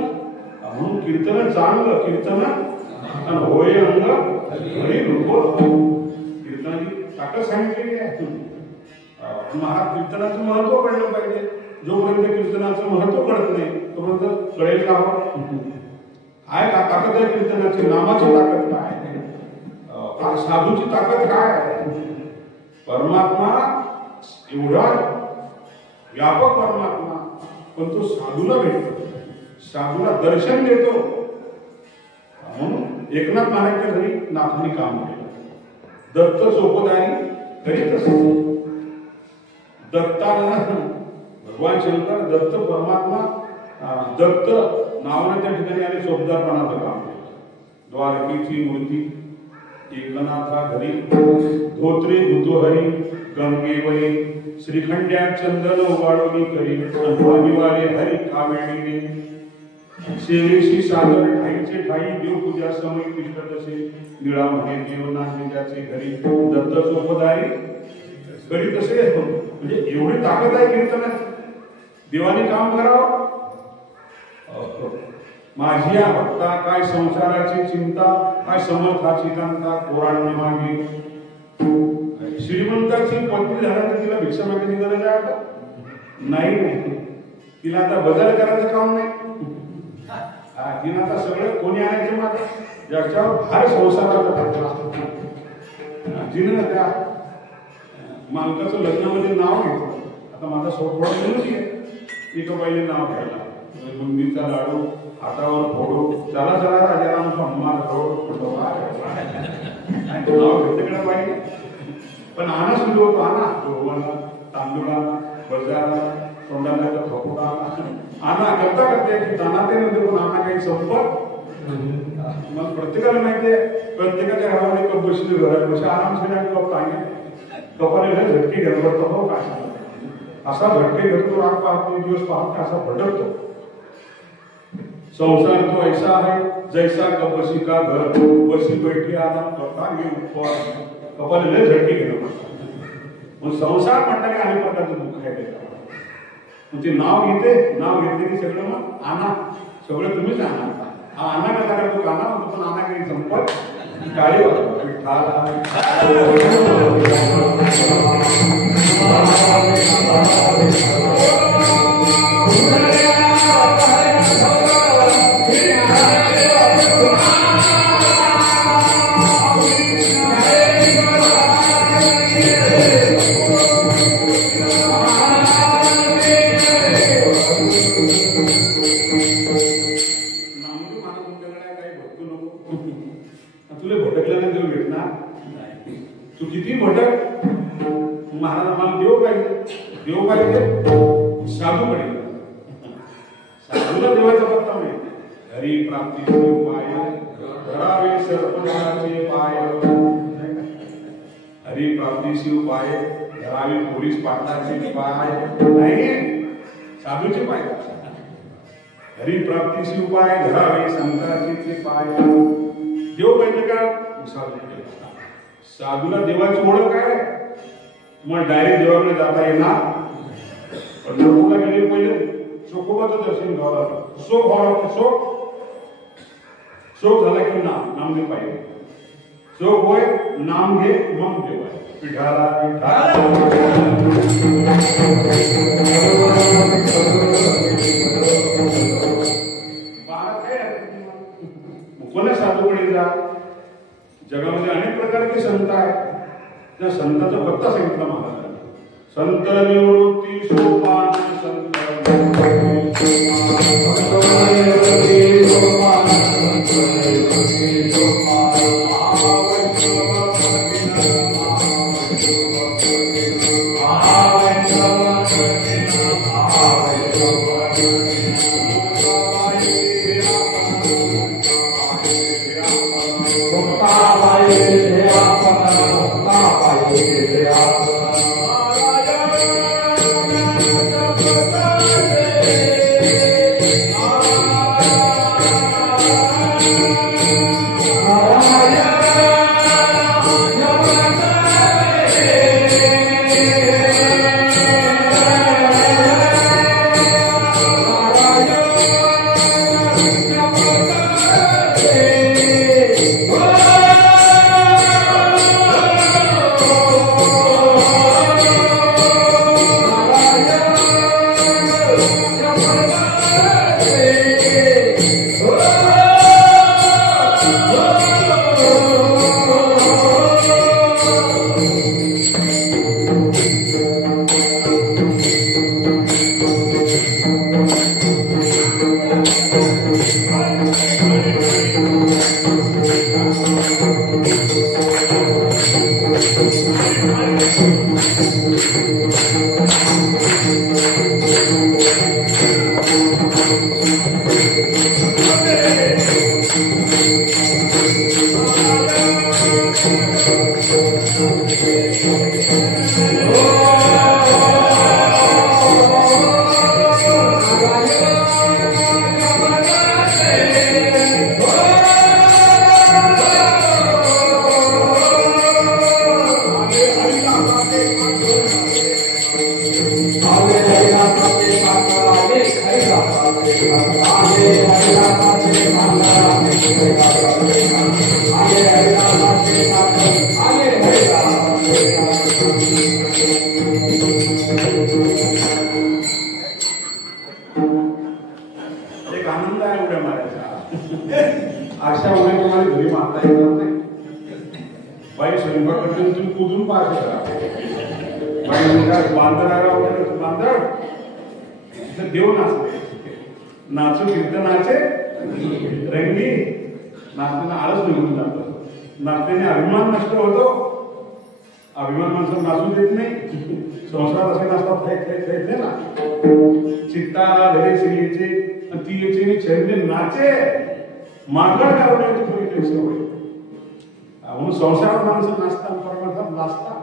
म्हणून कीर्तन चांगलं कीर्तन आणि होय अंग हरी रूप. कीर्तनाची ताकद सांगितलेली आहे. महाराज कीर्तनाचं महत्व कळलं पाहिजे. जोपर्यंत कीर्तनाचं महत्व कळत नाही तोपर्यंत कळेल का? आहे का ताकद आहे कीर्तनाची? नामाची ताकद काय आहे? साधूची ताकद काय आहे? परमात्मा एवढा व्यापक परमात्मा, पण तो साधूला भेटतो, साधूला दर्शन देतो. म्हणून एकनाथ महाराजच्या घरी नाथांनी काम केलं. दत्त सोपदारी करीत असत. दत्ताला भगवान शंकर दत्त परमात्मा दत्त नावाने त्या ठिकाणी आले सोबदारपणाचं काम केलं. द्वारकेची मूर्ती एकनाथा घरी धोत्रे धुतोहरी गंगेवरी श्रीखंड्या चंदन उगाळोनी करी भावीवाले हरी कावेळीने सेवेशी सादर ठाईचे ठाई देव पूजा समय तिष्ठ तसे निळा म्हणे देवनाथाचे घरी दत्त सोपदारी करीत असे. म्हणजे एवढी ताकद आहे कीर्तनात. देवाने काम करावं. माझी या भक्ता काय संसाराची चिंता, काय समर्थाची कांता कोरांनी मागे. श्रीमंताची पत्नी झाल्यानंतर तिला भिक्षा मागण्याची गरज आहे आता नाही. तिला आता बदल करायचं काम नाही. तिला आता सगळं कोणी आणायचे मागे ज्याच्यावर फार संसाराचा टाकला. तिने त्या मालकाचं लग्नामध्ये नाव घेतलं. आता माझा सोपवड मुलगी आहे, तिथं पहिले नाव घ्यायला बुंदीचा लाडू हातावर फोडू, चला चला राजाराम सम्मान फोडू नाव घेतलं पाहिजे. पण आणा सुरू होतो, आणा गव्हाला तांदूळाला बजारला तोंडाला थोपटा आणा करता करते की दाना ते नंतर आणा काही संपत. मग प्रत्येकाला माहितीये प्रत्येकाच्या घरामध्ये कप बसली घरात बस आरामशीर आणि कप पाणी कपाला झटके घेत पडतो. हो का असा झटके घेतो राग पाहतो दिवस पाहतो असा भटकतो. संसार तो ऐसा आहे जैसा कपशी का घर बसी बैठी आराम करता कपाला झटके घेणं पडतात. मग संसार म्हणता की अनेक प्रकारचं दुःख आहे. मग ते नाव घेते, नाव घेतले की सगळं मग आणा सगळं तुम्हीच आणा. हा आणा कसा करतो काना म्हणतो पण आणा काही संपत काळी तुला भटकल्यानंतर भेटणार तू किती भटक. महाराज आम्हाला देव पाहिजे, देव पाहिजे साधू पाहिजे. साधूला देवाचा पत्ता माहिती. हरी प्राप्ती उपाय धरावे सरपंचाचे पाय. हरी प्राप्तीशी उपाय धरावे पोलीस पाटलाचे पाय नाही साधूचे पाय. हरी प्राप्तीशी उपाय धरावे संताचे पाय. देव पाहिजे का साधूला देवाची ओळख काय. तुम्हाला डायरेक्ट देवाकडे जाता येणार. पंढरपूरला गेले पहिले चोखोबाचं दर्शन घ्यावं लागलं. शोक व्हावं लागतं. शोक झाला की नामदेव पाहिजे. शोक होय नाम घे मग देव आहे. पिठाला कोणा साधूकडे जा. जगामध्ये अनेक प्रकारचे संत आहेत. त्या संताचा पत्ता सांगितला महाराजांनी. संत निवृत्ती सोपान संत अशा उड्या तुम्हाला घरी मारता येणार नाही. बाई स्वयंपाक करते तुम्ही कुदून पार करा. बाई बांधणारा वगैरे बांधण तर देव नाचते. नाचू कीर्तनाचे रंगी नाचताना आळस निघून जातो. नाचल्याने अभिमान नष्ट होतो. अभिमान माणसं नाचू देत नाही. संसारात असे नसतात ना. चित्ताला धरे श्रीचे ती याची छंद नाचे मागं लावण्याची थोडी पैसे होईल. म्हणून संसारात माणसं नाचतात परमार्थात नाचतात.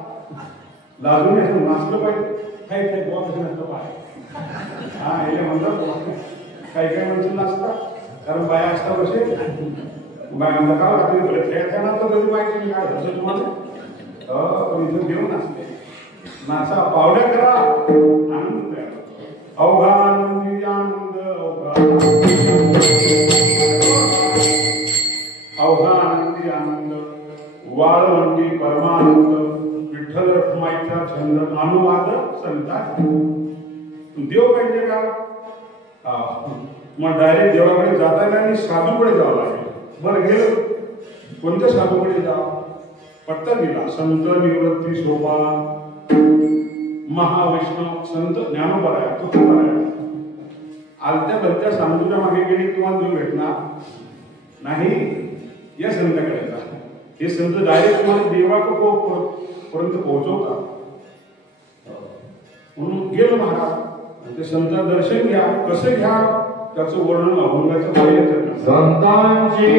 लाजून असं नाचलं पाहिजे. काही काही गोवा कसं नसतं पाहिजे. हा हे म्हणतात काही काही माणसं नाचतात कारण बाया असतात असे बायांना का रात्री खेळताना तर कधी माहिती मी काय असं तुम्हाला पण इथं घेऊन नाचते. नाचा पावड्या करा आनंद द्या. अवघा आनंदी आनंद अवघा आनंदी आनंद वाळवंटी परमानंद विठ्ठल रखुमाईचा छंद अनुवाद संता देव पाहिजे का. मग डायरेक्ट देवाकडे जाता येणार आणि साधूकडे जावं लागेल. बरं गेलं कोणत्या साधूकडे जा. पत्ता दिला संत निवृत्ती सोपान महावैष्णव संत ज्ञानोबराय तुकोबराय. आलत्या भलत्या साधूच्या मागे गेली तुम्हाला देव भेटणार नाही. या संताकडे जा. हे संत डायरेक्ट तुम्हाला देवापर्यंत पोहोचवतात. म्हणून गेलो महाराज ते संत दर्शन घ्या. कसं घ्या त्याचं वर्णन अभंगाचं पाहिजे. संतांची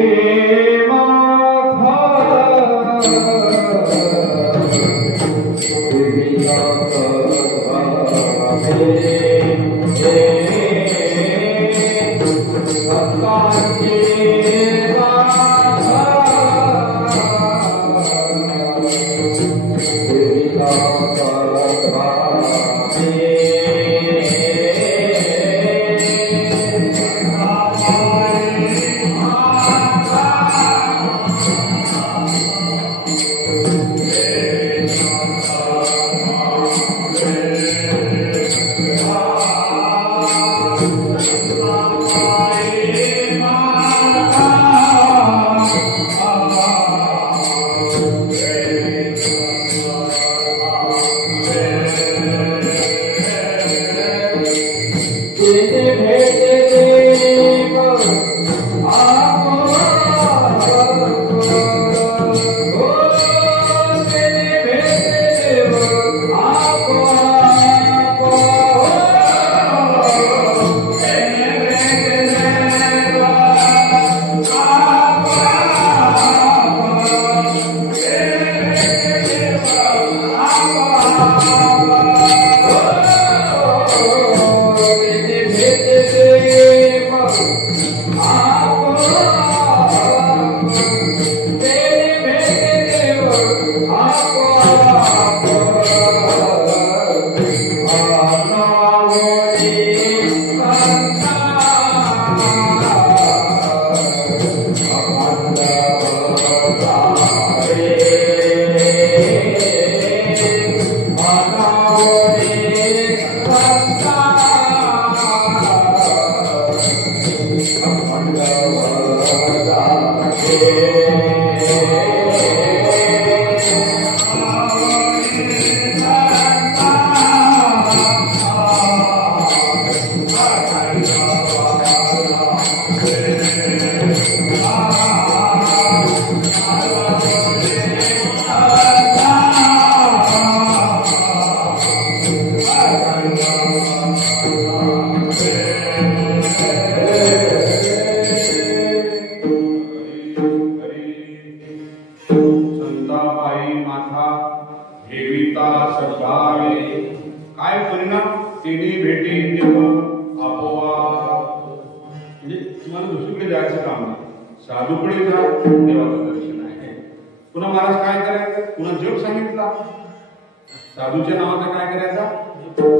साधूच्या नावाचा काय करायचा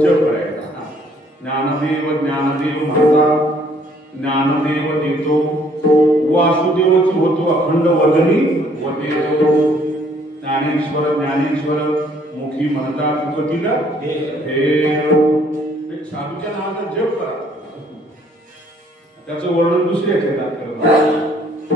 जप करायचा. ज्ञानदेव ज्ञानदेव म्हणता ज्ञानदेव देतो वासुदेवची होतो अखंड वदनी वदेतो. ज्ञानेश्वर ज्ञानेश्वर मुखी म्हणता तुकतीला हे. साधूच्या नावाचा जप करा. त्याचं वर्णन दुसऱ्या क्षेत्रात करतात.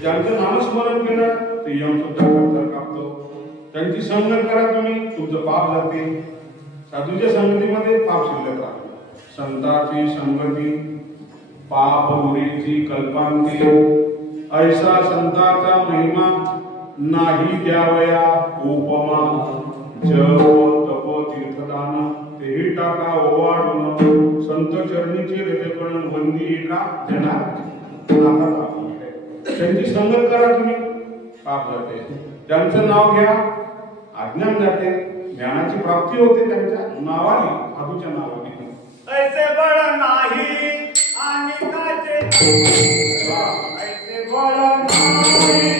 ज्यांचं नामस्मरण केलं ते यम सुद्धा करता कापतो. त्यांची संगत करा तुम्ही, तुमचं पाप जाते. साधूच्या संगतीमध्ये पाप शिल्लक राहते. संताची संगती पाप उरीची कल्पांती. ऐसा संताचा महिमा नाही द्यावया उपमा. जप तप तीर्थदान तेही टाका ओवाळून. संत चरणीची हृदयकरण वंदी का जना नाता. त्यांची संगत करा तुम्ही, पाप जाते. त्यांचं नाव घ्या, अज्ञान जाते. ज्ञानाची प्राप्ती होते त्यांच्या नावाने, साधूच्या नावाने. ऐसे बळ नाही आणि काचे ऐसे बळ नाही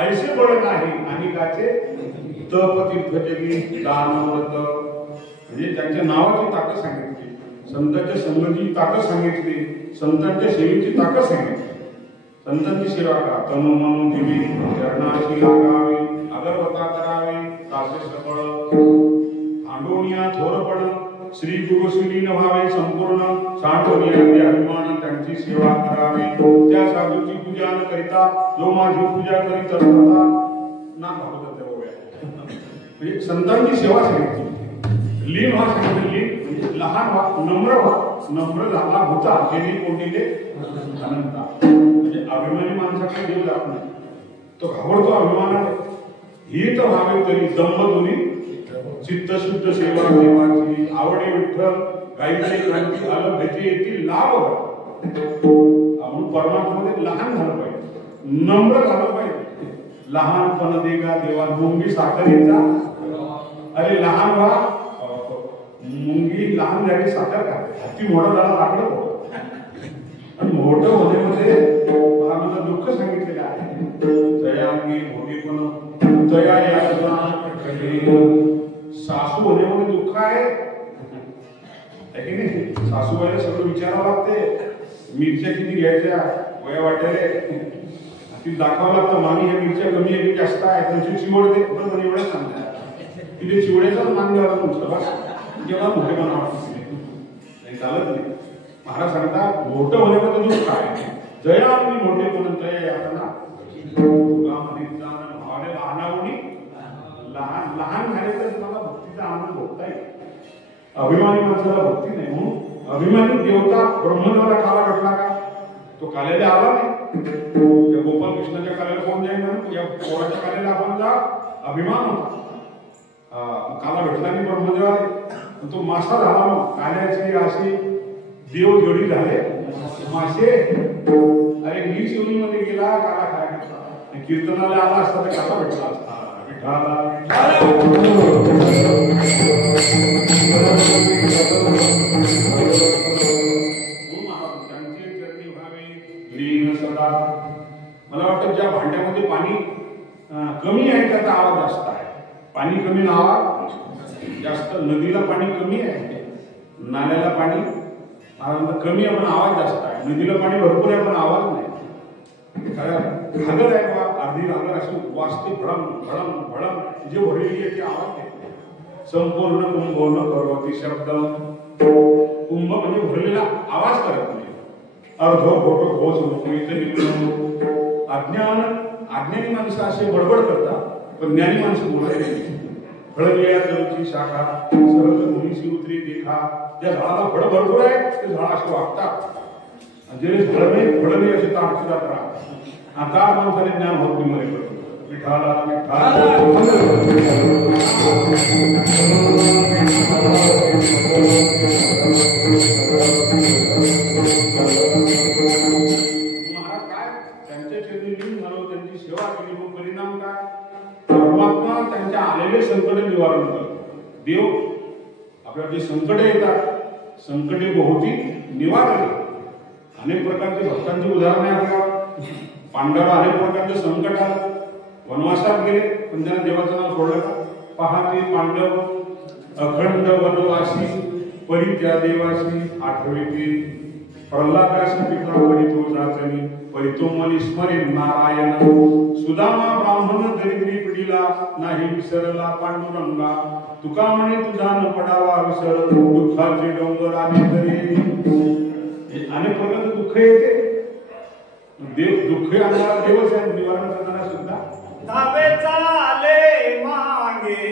ऐसे बळ नाही आणि काचे तप तीर्थजगी दान व्रत. म्हणजे त्यांच्या नावाची ताकद सांगितली, संतांच्या संगतीची ताकद सांगितली, संतांच्या सेवेची ताकद सांगितली. संतांची सेवा करा, तनु मनु दिवी चरणाची लागावी, अगरबत्ता करावे, दासे सबळ आंडोनिया थोरपण, श्री गुरुश्री व्हावे संपूर्ण. साठवणी अभिमान त्यांची सेवा करावी. त्या साधूची पूजा न करिता जो माझी पूजा करीत असता ना भागवत देवया. म्हणजे संतांची सेवा सांगितली. लीन व्हा सांगितलं. लीन म्हणजे लहान व्हा, नम्र व्हा. नम्र झाला होता गेली कोंडीले अनंता. म्हणजे अभिमानी माणसाकडे देव जात नाही, तो घाबरतो अभिमानाने. ही तर व्हावे तरी दंबधुनी चित्तशुद्ध सेवा देवाची. आवडे विठ्ठल गायीचे क्रांती आलं भेटे येतील लाभ. म्हणून परमात्म्यामध्ये लहान झालं पाहिजे, नम्र झालं पाहिजे. लहानपण देगा देवा मुंगी साखरेचा. अरे लहान व्हा, मुंगी लहान झाली साखर का, ती मोठं झाला लाकडं होतं. आणि मोठं होण्यामध्ये मला दुःख सांगितलेलं आहे. जयांगी मोठेपण जया यातना. सासू होण्यामध्ये दुःख आहे की नाही. सासूबाईला सगळं विचारावं लागते. मिरच्या किती घ्यायच्या वया वाटेले ती दाखवावं लागतं. मामी ह्या मिरच्या कमी आहे की जास्त आहे, त्यांची चिवडते. पण एवढंच सांगतात तिथे चिवड्याचाच मान द्यावा तुमचं बस. जेव्हा मोठेपणा वाटतो नाही चालत नाही. महाराज सांगतात मोठं होण्यामध्ये दुःख आहे. जया आणि मोठेपण जया यातना. भावाने लहानावणी लहान लहान झाले तर तुम्हाला भक्तीचा आनंद भोगता येईल. अभिमानी माणसाला भक्ती नाही. म्हणून अभिमानी देवता ब्रह्मदेवाला काला घडला का, तो काल्याला आला नाही. त्या गोपाल कृष्णाच्या काल्याला कोण जाईल म्हणून या पोराच्या काल्याला आपण जा. अभिमान होता, काला भेटला नाही ब्रह्मदेवाला. तो मासा झाला. मग काल्याची अशी देव जोडी झाले मासे. अरे नीच योनीमध्ये गेला काला खायला. कीर्तनाला आला असता तर काला भेटला असता. मला वाटतं ज्या भांड्यामध्ये पाणी कमी आहे त्याचा आवाज जास्त आहे. पाणी कमी ना आवाज जास्त. नदीला पाणी कमी आहे, नाल्याला पाणी कमी आहे पण आवाज जास्त आहे. नदीला पाणी भरपूर आहे पण आवाज नाही. घागर आहे बा, अर्धी घागर अशी वाजते भडम भडम भडम. जे भरलेली आहे ती आवाज येते. संपूर्ण कुंभ न करवती शब्द. कुंभ म्हणजे भरलेला आवाज करत नाही. अर्ध खोटं घोष नको इथं. अज्ञानी माणसं असे बडबड करतात पण ज्ञानी माणसं बोलत नाही. फळविया तरुची शाखा सहज मुनीशी उतरी देखा. ज्या झाडाला फळ भरपूर आहे ते झाड असे वागतात. जे झाड नाही फळ नाही असे ताट सुद्धा करा. आता माणसाने ज्ञान होत नाही मध्ये करतो. विठाला विठाला सेवा केली. मग परिणाम काय, परमात्मा त्यांच्या आलेले संकट निवारण करतो. देव आपल्याला जे संकट येतात संकटे बहुती निवारण. अनेक प्रकारचे भक्तांची उदाहरणे आहेत. पांडवाला अनेक प्रकारचे संकट आलं, वनवासात गेले पण त्यांना देवाचं नाव सोडलं का. पहा ते पांडव अखंड वनवासी परी त्या देवासी आठविती. प्रल्हादासी पिता परितो जाचनी परितो मनी स्मरेन नारायण. सुदामा ब्राह्मण दरिद्री पिढीला नाही विसरला पांडुरंगा. तुका म्हणे तुझा न पडावा विसर दुःखाचे डोंगर आले तरी. अनेक प्रकारचे दुःख येते. देव दुःख आणणारा देवच आहे, निवारण करणारा सुद्धा. धावे चाले मागे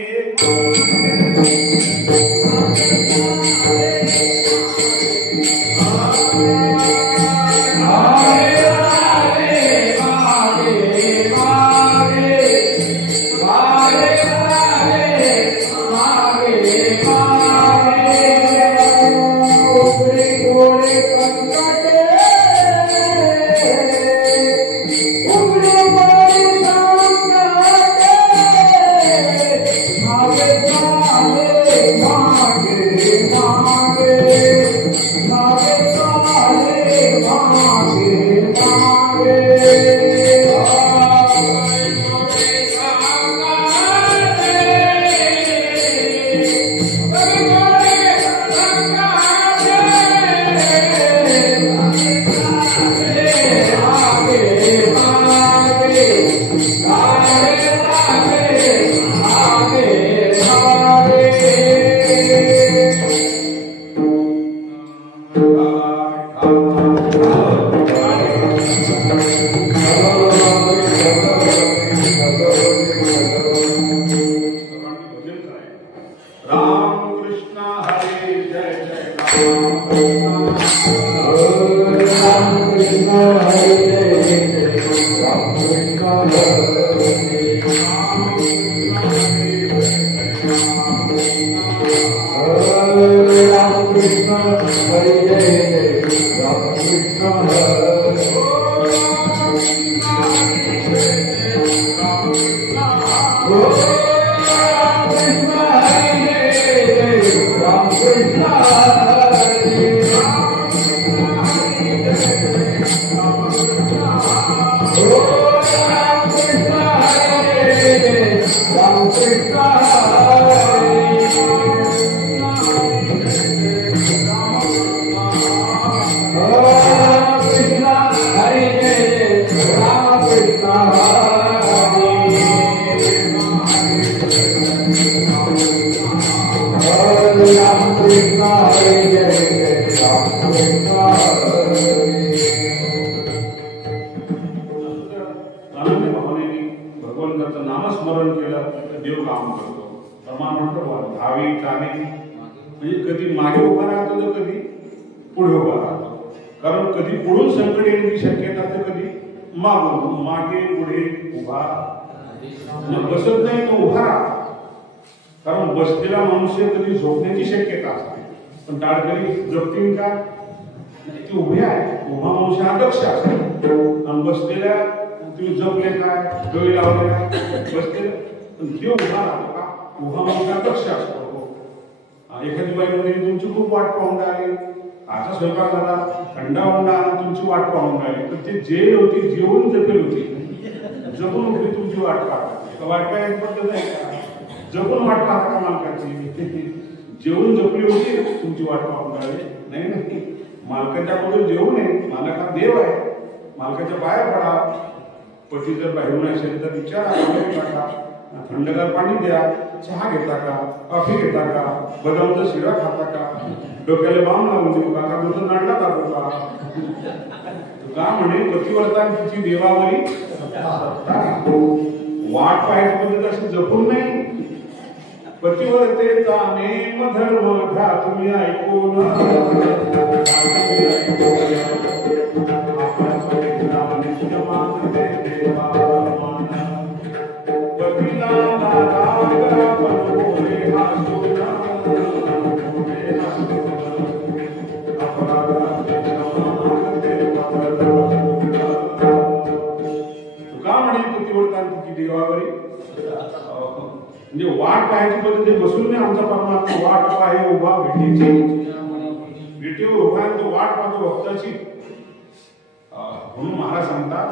भगवंताचं नामस्मरण केलं तर देव काम करतो. प्रमाण म्हणतो धावी चाले, म्हणजे कधी मागे उभा राहतो तर कधी पुढे उभा राहतो. कारण कधी पुढून संकट येण्याची शक्यता तर कधी मागून, मागे पुढे उभा बसत नाही तो उभा राहतो. कारण बसलेला मनुष्य कधी झोपण्याची शक्यता असते, पण टाळकरी जपतील का? ती उभी आहे. उभा मनुष्य हा दक्ष असतो आणि बसलेल्या तुम्ही जपले काय, डोळे लावले काय, बसले देव उभा राहतो का? उभा मनुष्य दक्ष असतो. एखादी बाई म्हणजे तुमची खूप वाट पाहून राहिली, आता स्वयंपाक झाला, थंडा उंडा तुमची वाट पाहून राहिली, तर ते जेल होती, जेवून जपेल होती, जपून उभी तुमची वाट पाहता. वाट पाहायची पद्धत आहे का? जपून वाट पाहता का मालकाची? जेवून जपली होती तुमची वाट पाहून राहिली? नाही नाही, मालकाच्या बरोबर जेवू नये. मालक हा देव आहे, मालकाच्या पाया पडा. पती जर बाहेरून असेल तर विचारा, टाका, थंडगार पाणी द्या, चहा घेता का, कॉफी घेता का, बदामचा शिरा खाता का, डोक्याला बाम लावून देऊ का, तुमचा नाडला टाकू का? का म्हणे पतिव्रतांची देवावरी वाट पाहायची पद्धत अशी जपून नाही. पतिव्रतेचा नेम धर्म घ्या तुम्ही ऐकून, देवावरी म्हणजे वाट पाहायची पद्धती बसून नाही. आमचा परमात्मा वाट पाहे उभा भेटीची, भेटीवर उभा आहे तो वाट पाहतो भक्ताची. म्हणून महाराज सांगतात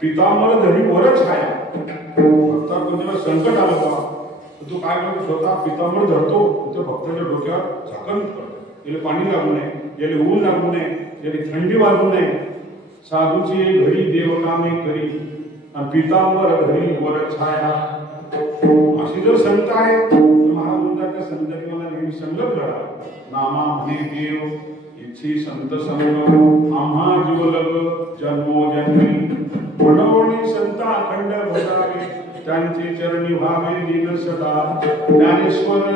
पितांबर धरी वर छाया. भक्ता कोणत्या संकट आलं का तर तो काय करतो, स्वतः पितांबर धरतो, तो भक्ताच्या डोक्यावर झाकण करतो. याला पाणी लागू नये, याला ऊन लागू नये, याला थंडी वाजू नये. साधूची घरी देवकामे करी, पितांबर घरी वर छाया. अशी जर संत आहे तर महाराज म्हणतात त्या संतांनी मला नेहमी संगत घडा. नामा म्हणे देव इच्छी संत संग, आम्हा जीवलग जन्मोजन्मी. म्हणून संत अखंड भजावे, त्यांचे चरणी व्हावे लीन सदा. ज्ञानेश्वर